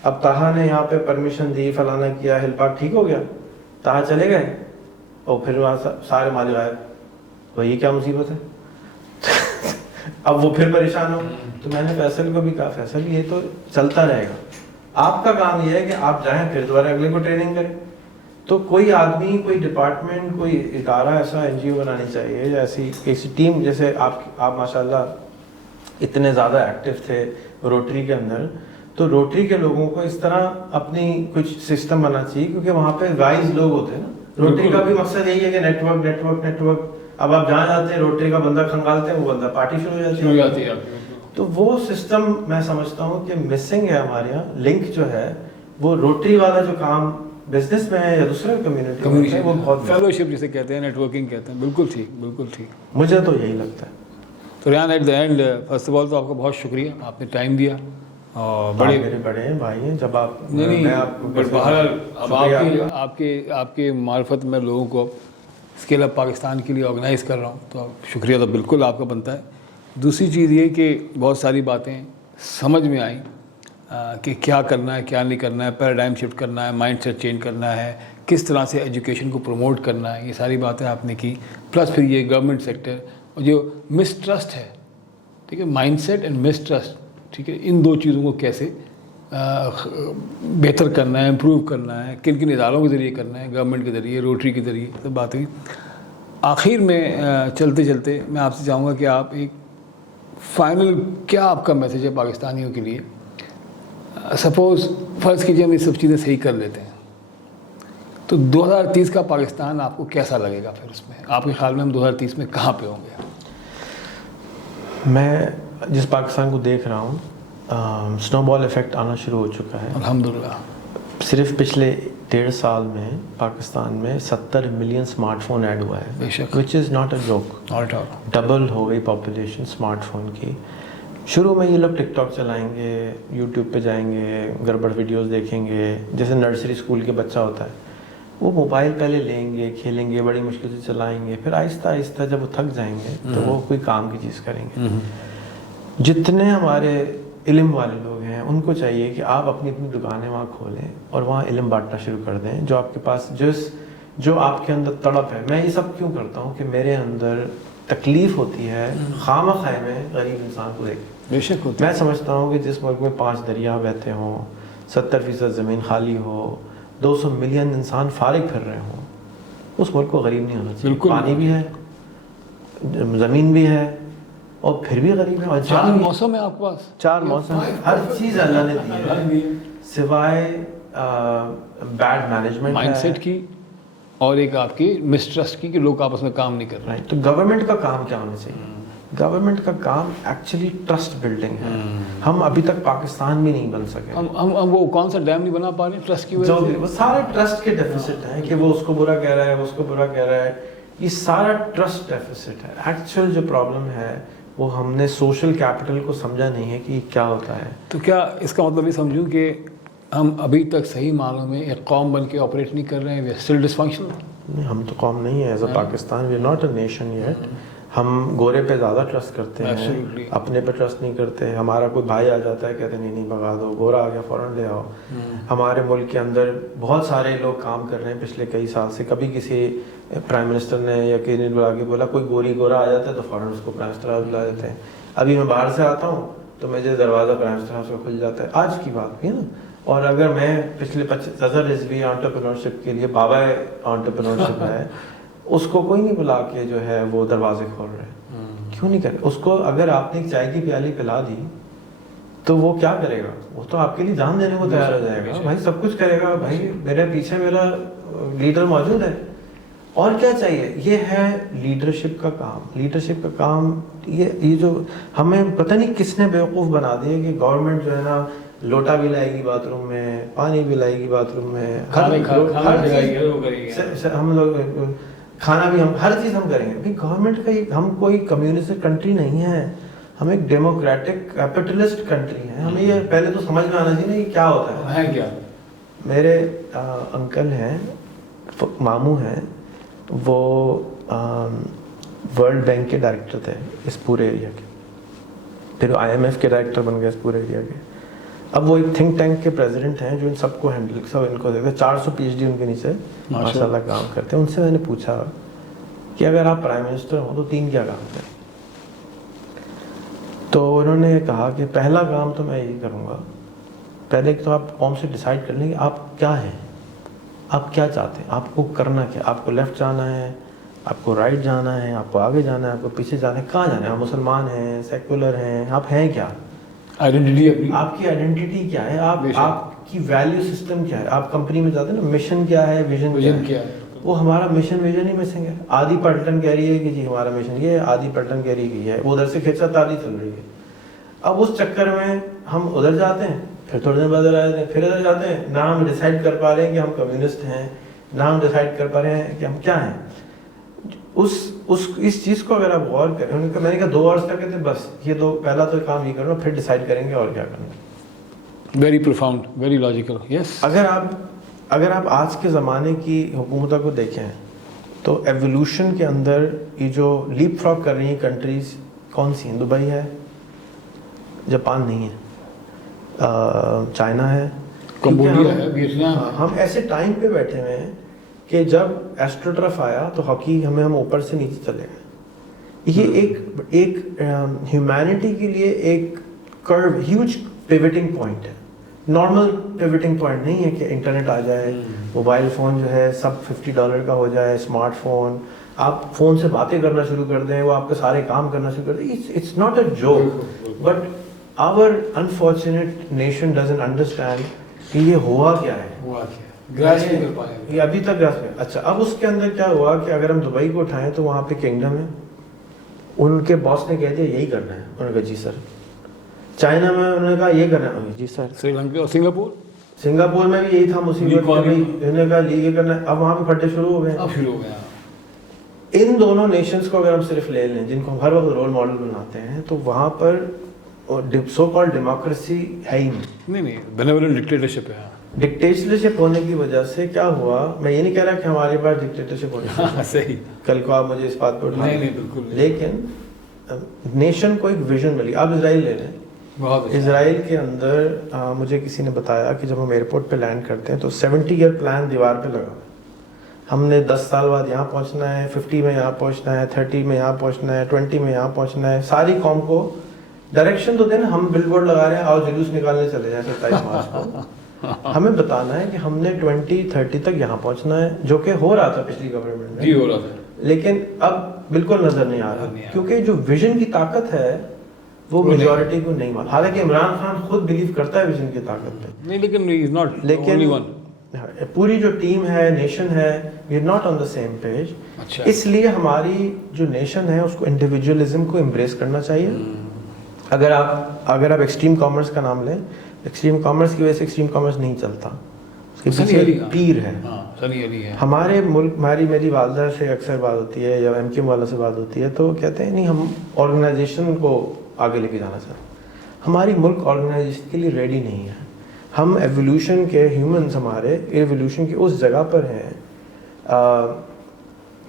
اب طاہا نے یہاں پہ پرمیشن دی، فلانا کیا، ہل پارک ٹھیک ہو گیا، طاہا چلے گئے اور پھر وہاں سارے مال غائب، وہی کیا مصیبت ہے؟ اب وہ پھر پریشان ہو. تو میں نے فیصل کو بھی کہا فیصل یہ تو چلتا رہے گا، آپ کا کام یہ ہے کہ آپ جائیں پھر دوبارہ اگلے کو ٹریننگ کریں. تو کوئی آدمی، کوئی ڈپارٹمنٹ، کوئی ادارہ ایسا این جی او بنانی چاہیے، ایسی کسی ٹیم، جیسے آپ ماشاءاللہ اتنے زیادہ ایکٹیو تھے روٹری کے اندر، تو روٹری کے لوگوں کو اس طرح اپنی کچھ سسٹم بننا چاہیے، کیونکہ وہاں پہ وائز لوگ ہوتے ہیں نا. روٹری کا بھی مقصد یہی ہے کہ نیٹ ورک. اب آپ جہاں جاتے ہیں روٹری کا بندہ کھنگالتے ہیں، وہ بندہ پارٹی شروع ہو جاتی ہے. تو وہ سسٹم میں سمجھتا ہوں کہ مسنگ ہے ہمارے یہاں. لنک جو ہے وہ روٹری والا جو کام بزنس میں ہے یا دوسرے کمیونٹی میں ہے، وہ بہت فیلوشپ جسے کہتے ہیں، نیٹ ورکنگ کہتے ہیں. بالکل ٹھیک، بالکل ٹھک. مجھے تو یہی لگتا ہے. تو Rayan at the end first of all تو آپ کا بہت شکریہ، آپ نے ٹائم دیا، اور بڑے میرے بڑے ہیں بھائی ہیں. جب آپ بہرحال اب آپ کے معرفت میں لوگوں کو اسکیل اپ پاکستان کے لیے آرگنائز کر رہا ہوں، تو شکریہ تو بالکل آپ کا بنتا ہے. دوسری چیز یہ کہ بہت ساری باتیں سمجھ میں آئیں کہ کیا کرنا ہے، کیا نہیں کرنا ہے، پیراڈائم شفٹ کرنا ہے، مائنڈ سیٹ چینج کرنا ہے، کس طرح سے ایجوکیشن کو پروموٹ کرنا ہے. یہ ساری باتیں آپ نے کی. پلس پھر یہ گورنمنٹ سیکٹر اور جو مسٹرسٹ ہے، ٹھیک ہے، مائنڈ سیٹ اینڈ مسٹرسٹ، ٹھیک ہے، ان دو چیزوں کو کیسے بہتر کرنا ہے، امپروو کرنا ہے، کن کن اداروں کے ذریعے کرنا ہے، گورنمنٹ کے ذریعے، روٹری کے ذریعے، سب بات ہوئی. آخر میں چلتے چلتے میں آپ سے چاہوں گا کہ آپ ایک فائنل کیا آپ کا میسیج ہے پاکستانیوں کے لیے؟ سپوز فرض کیجیے ہم یہ سب چیزیں صحیح کر لیتے ہیں، تو 2030 کا پاکستان آپ کو کیسا لگے گا؟ پھر اس میں آپ کے خیال میں ہم 2030 میں کہاں پہ ہوں گے؟ میں جس پاکستان کو دیکھ رہا ہوں، سنو بال ایفیکٹ آنا شروع ہو چکا ہے الحمدللہ. صرف پچھلے 1.5 سال میں پاکستان میں 70 ملین اسمارٹ فون ایڈ ہوا ہے، بے شک، which is not a joke. Double ہو گئی پاپولیشن اسمارٹ فون کی. شروع میں یہ لوگ ٹک ٹاک چلائیں گے، یوٹیوب پہ جائیں گے، گڑبڑ ویڈیوز دیکھیں گے. جیسے نرسری اسکول کے بچہ ہوتا ہے، وہ موبائل پہلے لیں گے، کھیلیں گے، بڑی مشکل سے چلائیں گے، پھر آہستہ آہستہ جب وہ تھک جائیں گے تو وہ کوئی کام کی چیز کریں گے. جتنے ہمارے علم والے لوگ ہیں ان کو چاہیے کہ آپ اپنی اپنی دکانیں وہاں کھولیں اور وہاں علم بانٹنا شروع کر دیں. جو آپ کے پاس جو آپ کے اندر تڑپ ہے. میں یہ سب کیوں کرتا ہوں کہ میرے اندر تکلیف ہوتی ہے خواہ میں غریب انسان کو دیکھ. بے شک ہوتا ہے. میں سمجھتا ہوں کہ جس ملک میں 5 دریا بہتے ہوں، 70% زمین خالی ہو، 200 ملین انسان فارغ پھر رہے ہوں، اس ملک کو غریب نہیں ہونا چاہیے. پانی بھی ہے، زمین بھی ہے، اور پھر بھی غریب ہے. اور 4 موسم ہے آپ کے پاس، 4 موسم، ہر چیز اللہ نے دی ہے سوائے بیڈ مینجمنٹ مائنڈ سیٹ کی اور ایک آپ کی مسٹرسٹ کی کہ لوگ آپس میں کام نہیں کر رہے. تو گورنمنٹ کا کام کیا ہونا چاہیے؟ گورنمنٹ کا کام ایکچولی ٹرسٹ بلڈنگ ہے. ہم ابھی تک پاکستان بھی نہیں بن سکے. ہم وہ کون سا ڈیم نہیں بنا پا رہے ٹرسٹ کی وجہ سے. وہ سارے ٹرسٹ کے ڈیفیسٹ ہیں کہ وہ اس کو برا کہہ رہا ہے، وہ اس کو برا کہہ رہا ہے. یہ سارا ٹرسٹ ڈیفیسٹ ہے. ایکچوئل جو پرابلم ہے وہ ہم نے سوشل کیپٹل کو سمجھا نہیں ہے کہ یہ کیا ہوتا ہے. تو کیا اس کا مطلب یہ سمجھوں کہ ہم ابھی تک صحیح معنوں میں ایک قوم بن کے آپریٹ نہیں کر رہے ہیں؟ We are still dysfunctional. ہم تو قوم نہیں ہے as a Pakistan. We are not a nation yet. ہم گورے پہ زیادہ ٹرسٹ کرتے ہیں، اپنے پہ ٹرسٹ نہیں کرتے. ہمارا کوئی بھائی آ جاتا ہے کہتے نہیں بھگا دو، گورا آ گیا فوراً لے آؤ. ہمارے ملک کے اندر بہت سارے لوگ کام کر رہے ہیں پچھلے کئی سال سے. کبھی کسی پرائم منسٹر نے یا کسی نے بلا کے بولا کوئی گورا آ جاتا ہے تو فوراً اس کو پرائم منسٹر بلا دیتے ہیں. ابھی میں باہر سے آتا ہوں تو مجھے دروازہ پرائم منسٹر ہاؤس کا کھل جاتا ہے. آج کی بات بھی ہے نا. اور اگر میں پچھلے 25 رضوی انٹرپرینورشپ کے لیے بابا انٹرپرینورشپ ہے، اس کو کوئی نہیں بلا کے جو ہے وہ دروازے کھول رہے ہیں. کیوں نہیں کرے؟ اس کو اگر آپ نے ایک چائے کی پیالی پلا دی تو وہ کیا کرے گا؟ وہ تو آپ کے لیے جان دینے کو تیار ہو جائے گا. بھائی سب کچھ کرے گا، بھائی میرے پیچھے میرا لیڈر موجود ہے. اور کیا چاہیے؟ یہ ہے لیڈرشپ کا کام. لیڈرشپ کا کام یہ جو ہمیں پتہ نہیں کس نے بیوقوف بنا دیا کہ گورنمنٹ جو ہے نا لوٹا بھی لائے گی باتھ روم میں، پانی بھی لائے گی باتھ روم میں، ہم لوگ کھانا بھی ہر چیز ہم کریں گے. گورنمنٹ کا ہم کوئی کمیونسٹ کنٹری نہیں ہے. ہم ایک ڈیموکریٹک کیپٹلسٹ کنٹری ہیں. ہمیں یہ پہلے تو سمجھ میں آنا چاہیے نا یہ کیا ہوتا ہے. کیا میرے انکل ہیں، ماموں ہیں، وہ ورلڈ بینک کے ڈائریکٹر تھے اس پورے ایریا کے. پھر IMF کے ڈائریکٹر بن گئے اس پورے ایریا کے. اب وہ ایک تھنک ٹینک کے پریزیڈنٹ ہیں جو ان سب کو ہینڈل سب ان کو دیکھتے ہیں, 400 PhD ان کے نیچے ماشاء اللہ کام کرتے ہیں. ان سے میں نے پوچھا کہ اگر آپ پرائم منسٹر ہوں تو 3 کیا کام کریں؟ تو انہوں نے کہا کہ پہلا کام تو میں یہی کروں گا, پہلے تو آپ قوم سے ڈیسائیڈ کر لیں کہ آپ کیا ہیں, آپ کیا چاہتے ہیں, آپ کو کرنا کیا, آپ کو لیفٹ جانا ہے, آپ کو رائٹ جانا ہے, آپ کو آگے جانا ہے, آپ کو پیچھے جانا ہے, کہاں جانا ہے, آپ مسلمان ہیں, سیکولر ہیں, آپ ہیں کیا, آئیڈینٹی, آپ کی آئیڈینٹی کیا ہے, آپ کی ویلیو سسٹم کیا ہے. آپ کمپنی میں جاتے ہیں نا, مشن کیا ہے, ویژن کیا ہے, وہ ہمارا مشن ویژن ہی مسنگ ہے. آدھی پلٹن کہہ رہی ہے کہ جی ہمارا مشن یہ ہے, آدھی پلٹن کہہ رہی ہے کہ یہ ہے, وہ ادھر سے کھینچا تاری چل رہی ہے. اب اس چکر میں ہم ادھر جاتے ہیں, پھر تھوڑے دن بعد ادھر آ جاتے ہیں, پھر ادھر جاتے ہیں, نہ ہم ڈیسائیڈ کر پا رہے ہیں کہ ہم کمیونسٹ ہیں, نہ ہم ڈیسائیڈ کر پا رہے ہیں کہ ہم کیا ہیں. اس چیز کو اگر آپ غور کریں, میں نے کہا 2 hours تک کہتے بس یہ 2 پہلا تو کام یہ کرو, پھر ڈیسائیڈ کریں گے اور کیا کرنا ہے. Very profound, very logical. Yes, اگر آپ آج کے زمانے کی حکومتوں کو دیکھیں تو ایولیوشن کے اندر یہ جو لیپ فراگ کر رہی ہیں کنٹریز کون سی ہیں؟ دبئی ہے, جاپان نہیں ہے, چائنا ہے, کمبوڈیا ہے, ویتنام. ہم ایسے ٹائم پہ بیٹھے ہوئے ہیں کہ جب ایسٹروٹرف آیا تو ہاکی ہم اوپر سے نیچے چلے گئے. یہ ایک ہیومینٹی کے لیے ایک کرو, ہیوج پیوٹنگ پوائنٹ ہے. نارمل پیوٹنگ پوائنٹ نہیں ہے کہ انٹرنیٹ آ جائے, موبائل فون جو ہے سب $50 کا ہو جائے, اسمارٹ فون, آپ فون سے باتیں کرنا شروع کر دیں, وہ آپ کے سارے کام کرنا شروع کر دیں. It's not a joke, but our unfortunate nation doesn't understand کہ یہ ہوا کیا ہے, یہ ابھی تک گراس میں. اچھا, اب اس کے اندر کیا ہوا کہ اگر ہم دبئی کو اٹھائیں تو وہاں پہ کنگڈم ہے, ان کے باس نے کہہ دیا یہی کرنا ہے, انہوں نے کہا جی سر. چائنا میں انہوں نے کہا یہ کرنا ہے, جی سر. سری لنکا, سنگاپور میں بھی یہی تھا مصیبت, انہوں نے کہا یہ کرنا ہے. اب وہاں پہ پھٹے شروع ہو گئے. ان دونوں نیشنز کو اگر ہم صرف لے لیں جن کو ہم ہر وقت رول ماڈل بناتے ہیں, تو وہاں پر سو کال ڈیموکریسی ہے ہی نہیں, بینیولنٹ ڈکٹیٹرشپ ہے. ڈکٹیٹرشپ ہونے کی وجہ سے کیا ہوا, میں یہ نہیں کہہ رہا کہ ہمارے پاس ڈکٹیٹرشپ ہونی چاہیے, صحیح, کل کو آپ مجھے اس بات پہ اٹھائیں, نہیں بالکل, لیکن نیشن کو ایک ویژن ملی. آپ اسرائیل لے لیں, اسرائیل کے اندر مجھے کسی نے بتایا کہ جب ہم ایئرپورٹ پہ لینڈ کرتے ہیں تو 70-year پلان دیوار پہ لگا, ہم نے 10 سال بعد یہاں پہنچنا ہے, 50 میں یہاں پہنچنا ہے, 30 میں یہاں پہنچنا ہے, 20 میں یہاں پہنچنا ہے. ساری قوم کو ڈائریکشن تو دینا, ہم بل بورڈ لگا رہے ہیں, آؤ جلوس نکالنے چلے جائیں 27 مارچ کو. ہمیں بتانا ہے کہ ہم نے 2030 تک یہاں پہنچنا ہے, جو کہ ہو رہا تھا پچھلی گورنمنٹ میں, جی ہو رہا تھا, لیکن اب بالکل نظر نہیں آ رہا, کیونکہ جو ویژن کی طاقت ہے وہ میجورٹی کو نہیں معلوم. حالانکہ عمران خان خود بلیو کرتا ہے ویژن کی طاقت پہ, نہیں, لیکن پوری جو ٹیم ہے, نیشن ہے, we are not on the same page. اس لیے ہماری جو نیشن ہے اس کو انڈیویجولزم کو امبریس کرنا چاہیے. اگر آپ ایکسٹریم کامرس کا نام لیں, ایکسٹریم کامرس کی وجہ سے ایکسٹریم کامرس نہیں چلتا, اس کے پیچھے پیر ہے. ہمارے ملک, میری والدہ سے اکثر بات ہوتی ہے یا MKM والا سے بات ہوتی ہے, تو کہتے ہیں نہیں ہم آرگنائزیشن کو آگے لے کے جانا چاہتے ہیں. ہماری ملک آرگنائزیشن کے لیے ریڈی نہیں ہے. ہم ایولیوشن کے ہیومنز ہمارے ایولیوشن کی اس جگہ پر ہیں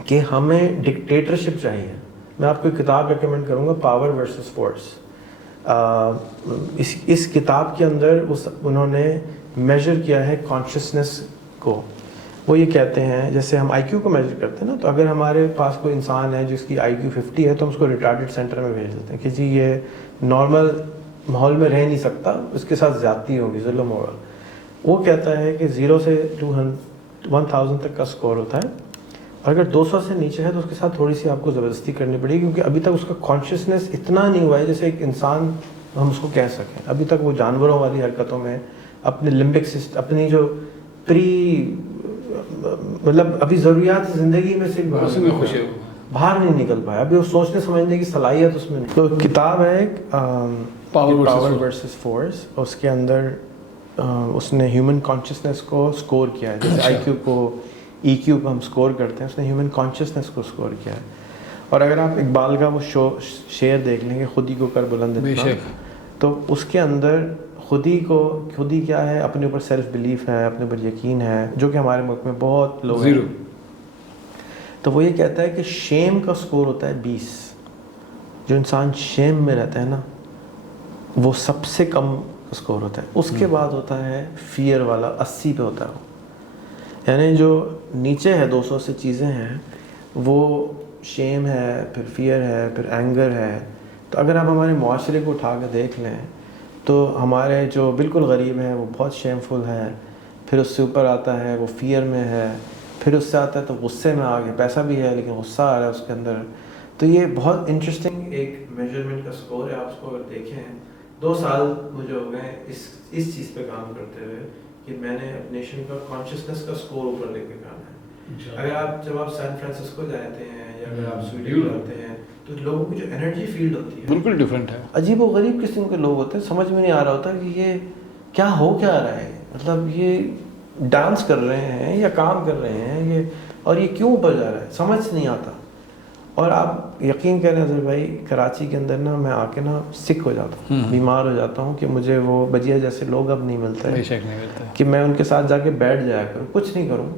کہ ہمیں ڈکٹیٹرشپ چاہیے. میں آپ کو ایک کتاب ریکمینڈ کروں گا, پاور ورسز فورس. اس کتاب کے اندر انہوں نے میجر کیا ہے کانشیسنس کو. وہ یہ کہتے ہیں جیسے ہم IQ کو میجر کرتے ہیں نا, تو اگر ہمارے پاس کوئی انسان ہے جس کی IQ 50 ہے تو ہم اس کو ریٹارڈڈ سینٹر میں بھیج دیتے ہیں کہ جی یہ نارمل ماحول میں رہ نہیں سکتا, اس کے ساتھ زیادتی ہوگی, ظلم ہوگا. وہ کہتا ہے کہ 0 سے 1000 تک کا سکور ہوتا ہے, اور اگر 200 سے نیچے ہے تو اس کے ساتھ تھوڑی سی آپ کو زبردستی کرنی پڑے گی, کیونکہ ابھی تک اس کا کانشیسنس اتنا نہیں ہوا ہے جیسے ایک انسان ہم اس کو کہہ سکیں. ابھی تک وہ جانوروں والی حرکتوں میں اپنے لمبک سسٹم, اپنی جو مطلب ابھی ضروریات زندگی میں سے باہر نہیں نکل پایا, ابھی وہ سوچنے سمجھنے کی صلاحیت اس میں نہیں. تو کتاب ہے ایک پاور ورسز فورس, اس کے اندر اس نے ہیومن کانشیسنس کو سکور کیا ہے, جیسے IQ کو EQ کو ہم سکور کرتے ہیں, اس نے ہیومن کانشیسنس کو سکور کیا ہے. اور اگر آپ اقبال کا وہ شعر دیکھ لیں گے, خودی کو کر بلند اتنا, تو اس کے اندر خودی کیا ہے, اپنے اوپر سیلف بلیف ہے, اپنے اوپر یقین ہے, جو کہ ہمارے ملک میں بہت لوگ ہیں. تو وہ یہ کہتا ہے کہ شیم کا سکور ہوتا ہے 20. جو انسان شیم میں رہتا ہے نا, وہ سب سے کم اسکور ہوتا ہے. اس کے بعد ہوتا ہے فیئر والا, 80 پہ ہوتا ہے وہ. یعنی جو نیچے ہے 200 سے چیزیں ہیں وہ شیم ہے, پھر فیئر ہے, پھر اینگر ہے. تو اگر آپ ہمارے معاشرے کو اٹھا کے دیکھ لیں تو ہمارے جو بالکل غریب ہیں وہ بہت شیم فل ہے, پھر اس سے اوپر آتا ہے وہ فیئر میں ہے, پھر اس سے آتا ہے تو غصے میں آگے, پیسہ بھی ہے لیکن غصہ آ رہا ہے اس کے اندر. تو یہ بہت انٹرسٹنگ ایک میجرمنٹ کا سکور ہے. آپ اس کو اگر دیکھیں 2 سال مجھے ہو گئے اس چیز پہ کام کرتے ہوئے کہ میں نے اپنے نیشن کا کانشیسنس کا سکور اوپر لے کے جانا ہے. اگر آپ جب آپ سین فرانسسکو جاتے ہیں یا اگر آپ سویڈن جاتے ہیں تو لوگوں کی جو انرجی فیلڈ ہوتی ہے بالکل ڈفرینٹ ہے. عجیب و غریب قسم کے لوگ ہوتے ہیں, سمجھ میں نہیں آ رہا ہوتا کہ یہ کیا ہو کیا رہا ہے. مطلب یہ ڈانس کر رہے ہیں یا کام کر رہے ہیں یہ, اور یہ کیوں اوپر جا رہا ہے سمجھ نہیں آتا. اور آپ یقین کریں اظہر بھائی, کراچی کے اندر نا میں آ کے نا سک ہو جاتا ہوں, بیمار ہو جاتا ہوں کہ مجھے وہ بجیا جیسے لوگ اب نہیں ملتے کہ میں ان کے ساتھ جا کے بیٹھ جایا کروں, کچھ نہیں کروں,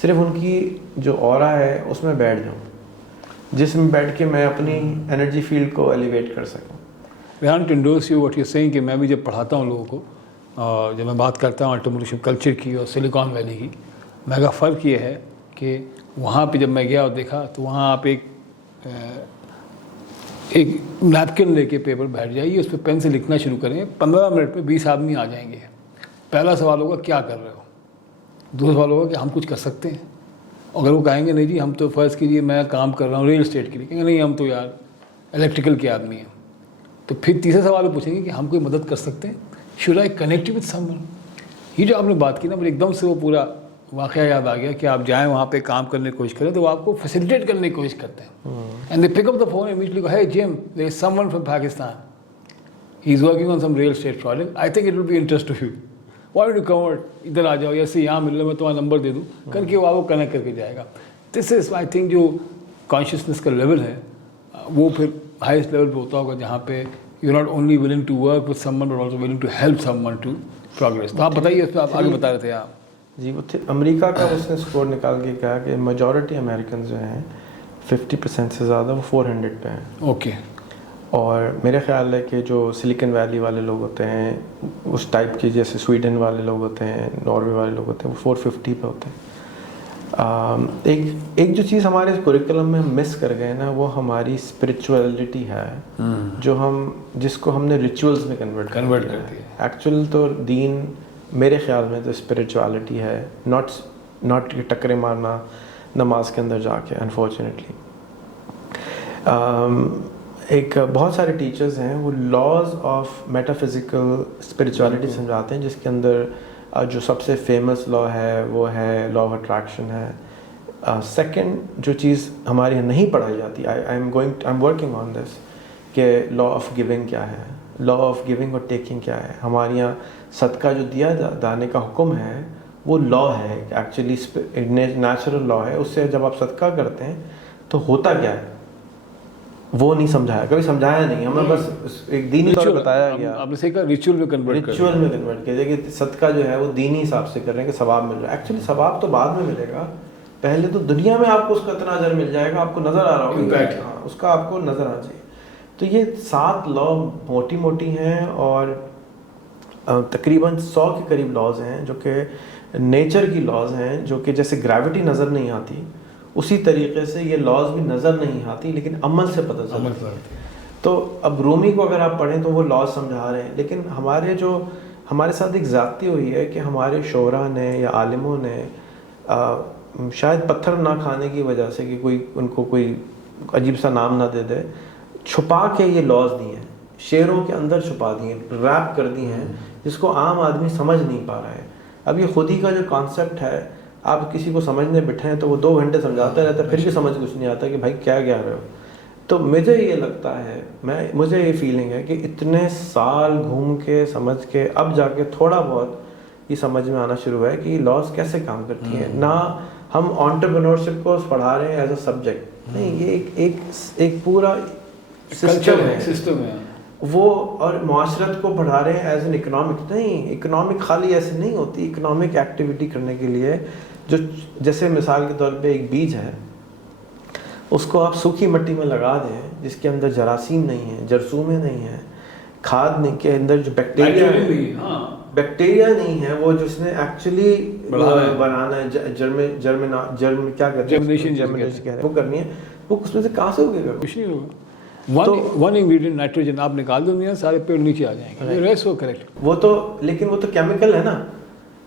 صرف ان کی جو اورا ہے اس میں بیٹھ جاؤں, جس میں بیٹھ کے میں اپنی انرجی فیلڈ کو ایلیویٹ کر سکوں. Rehan, to endorse you what you saying کہ میں بھی جب پڑھاتا ہوں لوگوں کو, جب میں بات کرتا ہوں انٹرپرینیورشپ کلچر کی اور سلیکان ویلی کی, میگا فرق یہ ہے کہ وہاں پہ جب میں گیا اور دیکھا تو وہاں آپ ایک نیپکن لے کے پیپر بیٹھ جائیے, اس پہ پین سے لکھنا شروع کریں, 15 منٹ میں 20 آدمی آ جائیں گے. پہلا سوال ہوگا کیا کر رہے ہو, دوسرا سوال ہوگا کہ ہم کچھ کر سکتے ہیں. اگر وہ کہیں گے نہیں جی ہم تو فرض کیجیے میں کام کر رہا ہوں ریل اسٹیٹ کے لیے, کہیں گے نہیں ہم تو یار الیکٹریکل کے آدمی ہیں. تو پھر تیسرا سوال وہ پوچھیں گے کہ ہم کوئی مدد کر سکتے ہیں, should I connect with some one. یہ جو آپ نے بات کی نا مجھے ایک دم سے وہ پورا واقعہ یاد آ گیا کہ آپ جائیں وہاں پہ کام کرنے کی کوشش کریں تو وہ آپ کو فیسیلیٹیٹ کرنے کی کوشش کرتے ہیں. And they pick up the phone immediately go, hey Jim there is someone from Pakistan, he is working on some real estate project, I think it will be interest to you, why do come ادھر آ جاؤ, ایسے یہاں مل رہا میں تمہارا نمبر دے دوں کر کے وہ کنیکٹ کر کے جائے گا. دس از آئی تھنک جو کانشیسنیس کا لیول ہے وہ پھر ہائیسٹ لیول پہ ہوتا ہوگا جہاں پہ you not only willing to work with someone but also willing to help someone to progress. تو آپ بتائیے اس پہ, آپ آگے بتا رہے تھے آپ. جی وہ امریکہ کا اس نے اسکور نکال کے کہا کہ میجورٹی امریکنز جو ہیں 50% سے زیادہ وہ 400 پہ ہیں. اوکے. اور میرے خیال ہے کہ جو سلیکن ویلی والے لوگ ہوتے ہیں اس ٹائپ کے, جیسے سویڈن والے لوگ ہوتے ہیں, ناروے والے لوگ ہوتے ہیں, وہ 450 پہ ہوتے ہیں. ایک جو چیز ہمارے کوریکولم میں مس کر گئے نا وہ ہماری اسپرچولیٹی ہے, جس کو ہم نے ریچولز میں کنورٹ کر دیا ہے. ایکچوئل تو دین میرے خیال میں تو اسپرچولیٹی ہے, ناٹ ٹکرے مارنا نماز کے اندر جا کے. انفارچونیٹلی ایک بہت سارے ٹیچرز ہیں وہ laws of meta physical spirituality سمجھاتے ہیں, جس کے اندر جو سب سے فیمس لا ہے وہ ہے لا آف اٹریکشن ہے. سیکنڈ جو چیز ہمارے یہاں نہیں پڑھائی جاتی, آئی ایم ورکنگ آن دس, کہ لا آف گیونگ کیا ہے, لا آف گیونگ اور ٹیکنگ کیا ہے. ہمارے یہاں صدقہ جو دیا جانے کا حکم ہے وہ لا ہے, ایکچولی نیچرل لا ہے. اس سے جب آپ صدقہ کرتے ہیں تو ہوتا کیا ہے وہ نہیں سمجھایا, کبھی سمجھایا نہیں ہمیں, بس ایک دینی طور پر بتایا گیا. آپ نے صحیح کہا, ریچول میں کنورٹ کیا کہ صدقہ جو ہے وہ دینی حساب سے کر رہے ہیں کہ ثواب مل رہا ہے. ایکچولی ثواب تو بعد میں ملے گا, پہلے تو دنیا میں آپ کو اس کا اتنا اجر مل جائے گا, آپ کو نظر آ رہا ہوگا, اس کا آپ کو نظر آ جائے. تو یہ 7 لا موٹی موٹی ہیں اور تقریباً 100 کے قریب لاز ہیں جو کہ نیچر کی لاز ہیں, جو کہ جیسے گریوٹی نظر نہیں آتی اسی طریقے سے یہ لاز بھی نظر نہیں آتی لیکن عمل سے پتہ چلتی ہے. تو اب رومی کو اگر آپ پڑھیں تو وہ لاز سمجھا رہے ہیں, لیکن ہمارے ساتھ ایک زیادتی ہوئی ہے کہ ہمارے شعراء نے یا عالموں نے شاید پتھر نہ کھانے کی وجہ سے کہ کوئی ان کو کوئی عجیب سا نام نہ دے دے, چھپا کے یہ لاز دی ہیں, شعروں کے اندر چھپا دی ہیں, ریپ کر دی ہیں, جس کو عام آدمی سمجھ نہیں پا رہا ہے. اب یہ خود ہی کا جو کانسیپٹ ہے, آپ کسی کو سمجھنے بیٹھے ہیں تو وہ 2 گھنٹے سمجھاتا رہتا ہے, پھر بھی سمجھ کچھ نہیں آتا کہ بھائی کیا کہہ رہے ہو. تو مجھے یہ لگتا ہے, مجھے یہ فیلنگ ہے کہ اتنے سال گھوم کے سمجھ کے اب جا کے تھوڑا بہت یہ سمجھ میں آنا شروع ہے کہ یہ لاز کیسے کام کرتی ہیں. نہ ہم انٹرپرینورشپ کو پڑھا رہے ہیں ایز اے سبجیکٹ, نہیں, یہ ایک پورا سسٹم ہے وہ, اور معاشرت کو پڑھا رہے ہیں ایز این اکنامک. نہیں, اکنامک خالی ایسے نہیں ہوتی. اکنامک ایکٹیویٹی کرنے کے لیے جیسے مثال کے طور پہ ایک بیج ہے, اس کو آپ سوکھی مٹی میں لگا دیں جس کے اندر جراثیم نہیں ہیں, جرثومیں نہیں ہیں, کھاد کے اندر جو بیکٹیریا نہیں ہے وہ جس نے ایکچولی بنانا ہے جرم کیا کہتے ہیں وہ کرنی ہے، وہ اس میں سے کہاں سے ہوگا؟ کچھ نہیں ہوگا. ون انگریڈینٹ نائٹروجن آپ نکال دو دنیا سارے پیڑ نیچے آ جائیں گے. ریس وہ کریکٹ. وہ تو لیکن وہ تو کیمیکل ہے نا،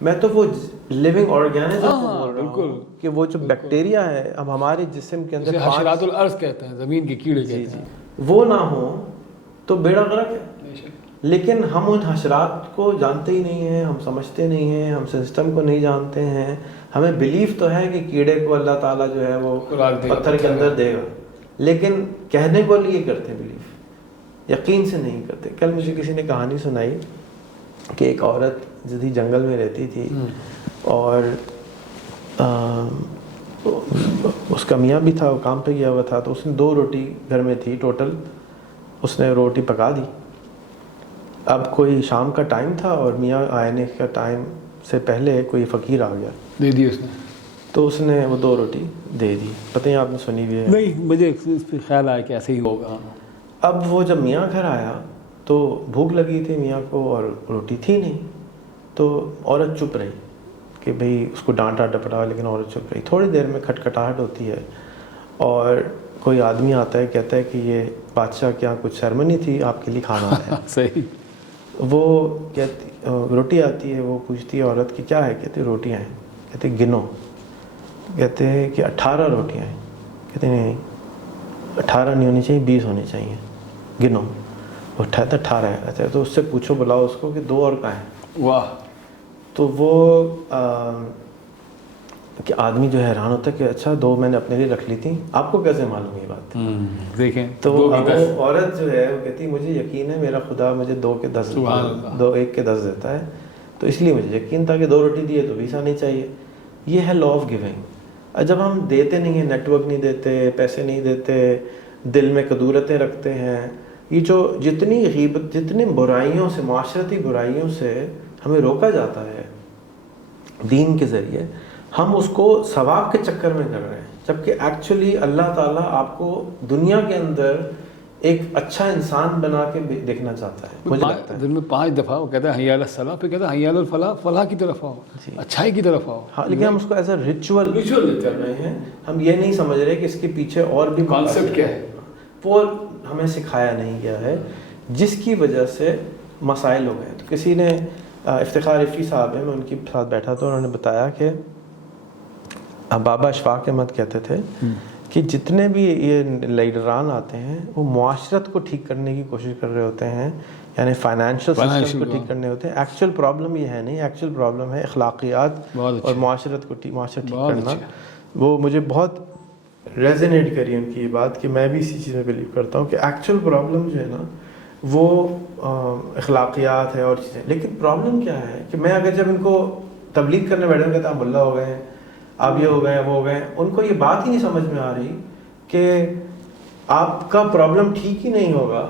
میں تو وہ لیونگ آرگینزم بول رہا ہوں کہ وہ جو بیکٹیریا ہے اب ہمارے جسم کے اندر حشرات الارض کہتے ہیں، زمین کے کیڑے کہتے ہیں، وہ نہ ہو تو بیڑا غرق ہے. لیکن ہم ان حشرات کو جانتے ہی نہیں ہیں، ہم سمجھتے نہیں ہیں، ہم سسٹم کو نہیں جانتے ہیں. ہمیں بلیف تو ہے کہ کیڑے کو اللہ تعالیٰ جو ہے وہ پتھر کے اندر دے گا، لیکن کہنے کو لیے کرتے بلیف، یقین سے نہیں کرتے. کل مجھے کسی نے کہانی سنائی کہ ایک عورت جو تھی جنگل میں رہتی تھی اور اس کا میاں بھی تھا، وہ کام پہ گیا ہوا تھا، تو اس نے 2 روٹی گھر میں تھی ٹوٹل، اس نے روٹی پکا دی. اب کوئی شام کا ٹائم تھا اور میاں آنے کا ٹائم سے پہلے کوئی فقیر آ گیا، دے دی اس نے، تو اس نے وہ 2 روٹی دے دی. پتہ نہیں آپ نے سنی بھی ہے؟ نہیں، مجھے اس پہ خیال آیا کہ ایسے ہی ہوگا. اب وہ جب میاں گھر آیا تو بھوک لگی تھی میاں کو اور روٹی تھی نہیں، تو عورت چپ رہی کہ بھئی اس کو ڈانٹا ڈپٹا، لیکن عورت چپ رہی. تھوڑی دیر میں کھٹکھٹاہٹ ہوتی ہے اور کوئی آدمی آتا ہے، کہتا ہے کہ یہ بادشاہ کیا کچھ سیرمنی تھی، آپ کے لیے کھانا آیا. صحیح. وہ کہتی روٹی آتی ہے، وہ پوچھتی ہے عورت کی کیا ہے، کہتے روٹیاں ہیں. کہتے گنو. کہتے ہیں کہ 18 روٹیاں ہیں. کہتے نہیں 18 نہیں ہونی چاہیے، 20 ہونی چاہیے، گنو. وہ 18 ہے. اچھا تو اس سے پوچھو بلاؤ اس کو کہ 2 اور کہاں ہیں. واہ. تو وہ کہ آدمی جو حیران ہوتا ہے کہ اچھا 2 میں نے اپنے لیے رکھ لی تھی، آپ کو کیسے معلوم یہ بات؟ دیکھیں تو وہ عورت جو ہے وہ کہتی مجھے یقین ہے میرا خدا مجھے 2 کے 10 1 کے 10 دیتا ہے، تو اس لیے مجھے یقین تھا کہ 2 روٹی دیے تو 20 آنی چاہیے. یہ ہے لا آف گیونگ. جب ہم دیتے نہیں ہیں، نیٹ ورک نہیں دیتے، پیسے نہیں دیتے، دل میں قدورتیں رکھتے ہیں، یہ جو جتنی غیبت، جتنی برائیوں سے، معاشرتی برائیوں سے ہمیں روکا جاتا ہے دین کے ذریعے، ہم اس کو ثواب کے چکر میں کر رہے ہیں، جبکہ ایکچولی اللہ تعالیٰ آپ کو دنیا کے اندر ایک اچھا انسان بنا کے دیکھنا چاہتا ہے. مجھے لگتا ہے دن میں 5 دفعہ وہ کہتا ہے حی علی الصلاۃ، پھر کہتا ہے حی علی الفلاح، فلاح کی طرف آؤ، اچھائی کی طرف آؤ. ہاں، لیکن ہم اس کو ایز اے ریچول کر رہے ہیں. ہم یہ نہیں سمجھ رہے کہ اس کے پیچھے اور بھی کانسیپٹ کیا ہے، وہ ہمیں سکھایا نہیں گیا ہے، جس کی وجہ سے مسائل ہو گئے. تو کسی نے افتخار رفیع صاحب ہیں، میں ان کے ساتھ بیٹھا تھا، انہوں نے بتایا کہ بابا اشفاق احمد کہتے تھے کہ جتنے بھی یہ لیڈران آتے ہیں وہ معاشرت کو ٹھیک کرنے کی کوشش کر رہے ہوتے ہیں، یعنی فائنینشیل سسٹم کو ٹھیک کرنے ہوتے ہیں. ایکچوئل پرابلم یہ ہے نہیں، ایکچوئل پرابلم ہے اخلاقیات اور معاشرت کو ٹھیک کرنا. وہ مجھے بہت ریزونیٹ کری ان کی یہ بات کہ میں بھی اسی چیز میں بلیو کرتا ہوں کہ ایکچوئل پرابلم جو ہے نا وہ اخلاقیات ہے اور چیزیں. لیکن پرابلم کیا ہے کہ میں اگر جب ان کو تبلیغ کرنے بیٹھا ہوں، کہتا آپ ملا ہو گئے ہیں، آپ یہ ہو گئے ہیں، وہ ہو گئے ہیں، ان کو یہ بات ہی نہیں سمجھ میں آ رہی کہ آپ کا پرابلم ٹھیک ہی نہیں ہوگا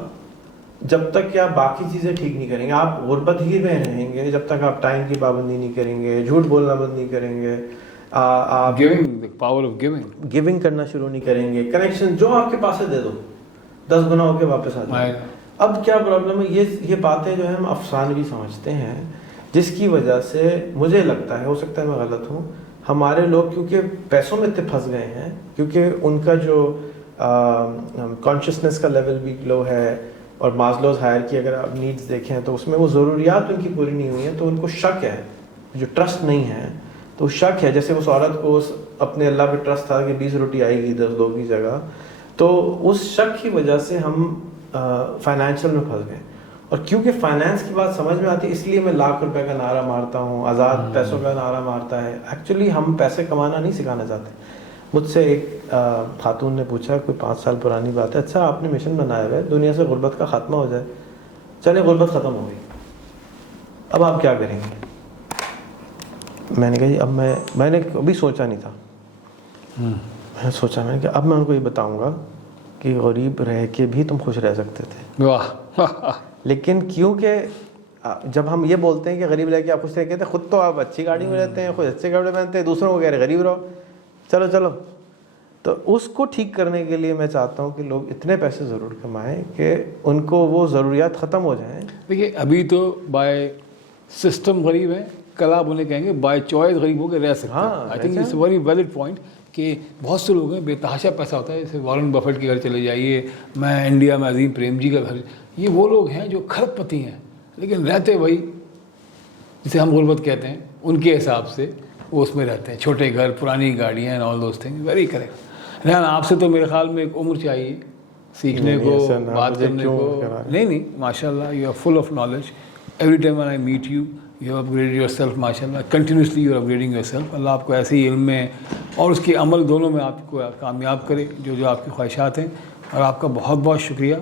جب تک کہ آپ باقی چیزیں ٹھیک نہیں کریں گے. آپ غربت ہی میں رہیں گے جب تک آپ ٹائم کی پابندی نہیں کریں گے، جھوٹ بولنا بند نہیں کریں گے، آپ پاور آف گیونگ کرنا شروع نہیں کریں گے. کنیکشن جو آپ کے پاس ہے دے دو، 10 گنا ہو کے واپس آ جائے. اب کیا پرابلم ہے، یہ باتیں جو ہے ہم افسانوی سمجھتے ہیں، جس کی وجہ سے مجھے لگتا ہے، ہو سکتا ہے میں غلط ہوں، ہمارے لوگ کیونکہ پیسوں میں اتنے پھنس گئے ہیں، کیونکہ ان کا جو کانشیسنس کا لیول بھی لو ہے، اور مازلوز ہائرارکی اگر آپ نیڈز دیکھیں تو اس میں وہ ضروریات ان کی پوری نہیں ہوئی ہیں، تو ان کو شک ہے، جو ٹرسٹ نہیں ہے تو شک ہے. جیسے اس عورت کو اپنے اللہ پہ ٹرسٹ تھا کہ 20 روٹی آئے گی 10 2 کی جگہ، تو اس شک کی وجہ سے ہم فائنینشیل میں پھنس گئے. اور کیونکہ فائنینس کی بات سمجھ میں آتی ہے اس لیے میں لاکھ روپے کا نعرہ مارتا ہوں، آزاد پیسوں کا نعرہ مارتا ہے. ایکچولی ہم پیسے کمانا نہیں سکھانا چاہتے. مجھ سے ایک خاتون نے پوچھا، کوئی 5 سال پرانی بات ہے، اچھا آپ نے مشن بنایا ہوا ہے دنیا سے غربت کا خاتمہ ہو جائے. چلے غربت ختم ہو گئی، اب آپ کیا کریں گے؟ میں نے کہا جی اب میں نے کبھی سوچا نہیں تھا، میں نے سوچا، میں نے کہا اب میں ان کو یہ بتاؤں گا کہ غریب رہ کے بھی تم خوش رہ سکتے تھے. واہ. لیکن کیونکہ جب ہم یہ بولتے ہیں کہ غریب رہ کے آپ خوش رہ کے، خود تو آپ اچھی گاڑی میں رہتے ہیں، خود اچھے کپڑے پہنتے ہیں، دوسروں کو کہہ رہے غریب رہو، چلو تو اس کو ٹھیک کرنے کے لیے میں چاہتا ہوں کہ لوگ اتنے پیسے ضرور کمائیں کہ ان کو وہ ضروریات ختم ہو جائیں. دیکھیے ابھی تو بائی سسٹم غریب ہیں, کل آپ انہیں کہیں گے بائی چوائس غریب ہو کے رہ سکتے ہیں. I think it's a very valid point کہ بہت سے لوگ ہیں بے تحاشا پیسہ ہوتا ہے, جیسے وارن بفیٹ کے گھر چلے جائیے, میں انڈیا میں عظیم پریم جی کا گھر, یہ وہ لوگ ہیں جو کھرب پتی ہیں لیکن رہتے وہی جسے ہم غربت کہتے ہیں, ان کے حساب سے وہ اس میں رہتے ہیں, چھوٹے گھر, پرانی گاڑیاں and all those thing. Very correct. Rehan آپ سے تو میرے خیال میں ایک عمر چاہیے سیکھنے کو, بات کرنے کو. نہیں ماشاء اللہ you are full of knowledge. Every time when I meet you, you have upgraded yourself ماشاء اللہ. Continuously you are upgrading your self. اللہ آپ کو ایسے ہی علم میں اور اس کے عمل دونوں میں آپ کو کامیاب کرے جو آپ کی خواہشات ہیں. اور آپ کا بہت بہت شکریہ.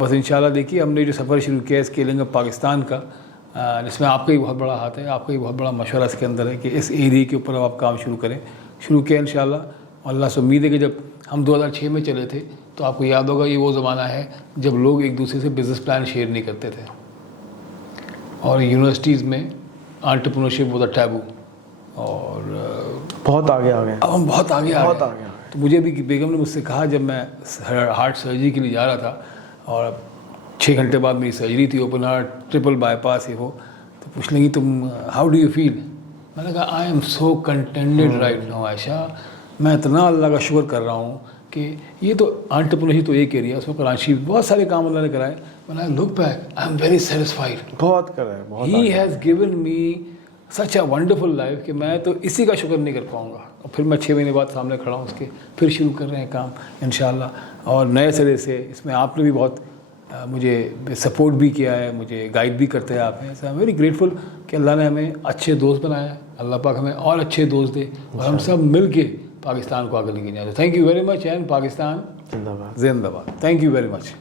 بس انشاءاللہ دیکھیے ہم نے جو سفر شروع کیا ہے اسکیلنگ اپ پاکستان کا, جس میں آپ کا ہی بہت بڑا ہاتھ ہے, آپ کا ہی بہت بڑا مشورہ اس کے اندر ہے کہ اس ایریے کے اوپر آپ کام شروع کیا انشاءاللہ. اللہ سے امید ہے کہ جب ہم 2006 میں چلے تھے تو آپ کو یاد ہوگا یہ وہ زمانہ ہے جب لوگ ایک دوسرے سے بزنس پلان شیئر نہیں کرتے تھے, اور یونیورسٹیز میں انٹرپرینورشپ واز اے ٹیبو, اور بہت آگے آ گئے. اب ہم بہت آگے آ گئے. تو مجھے بھی بیگم نے مجھ سے کہا جب میں ہارٹ سرجری کے لیے جا رہا تھا اور 6 گھنٹے بعد میری سرجری تھی, اوپن ہارٹ, ٹرپل بائی پاس, یہ وہ, تو پوچھ لیں گی تم ہاؤ ڈو یو فیل. میں نے کہا I am so contented right now Ayesha. میں اتنا اللہ کا شکر کر رہا ہوں کہ یہ تو انٹرپرینورشپ تو ایک ایریا, اس میں کراچی بہت سارے کام اللہ نے کرائے. when I look back I am very satisfied. بہت کر رہے ہیں, بہت. He has given me such a wonderful life کہ میں تو اسی کا شکر نہیں کر پاؤں گا. اور پھر میں 6 مہینے بعد سامنے کھڑا ہوں اس کے, پھر شروع کر رہے ہیں کام انشاءاللہ, اور نئے سرے سے. اس میں آپ نے بھی بہت مجھے سپورٹ بھی کیا ہے, مجھے گائیڈ بھی کرتے ہیں آپ ہیں. آئی ایم ویری گریٹفل کہ اللہ نے ہمیں اچھے دوست بنایا ہے. اللہ پاک ہمیں اور اچھے دوست دے اور ہم سب مل کے پاکستان کو آگے لے کے جائیں. Thank you very much, and Pakistan زندہ باد. زندہ باد. Thank you very much.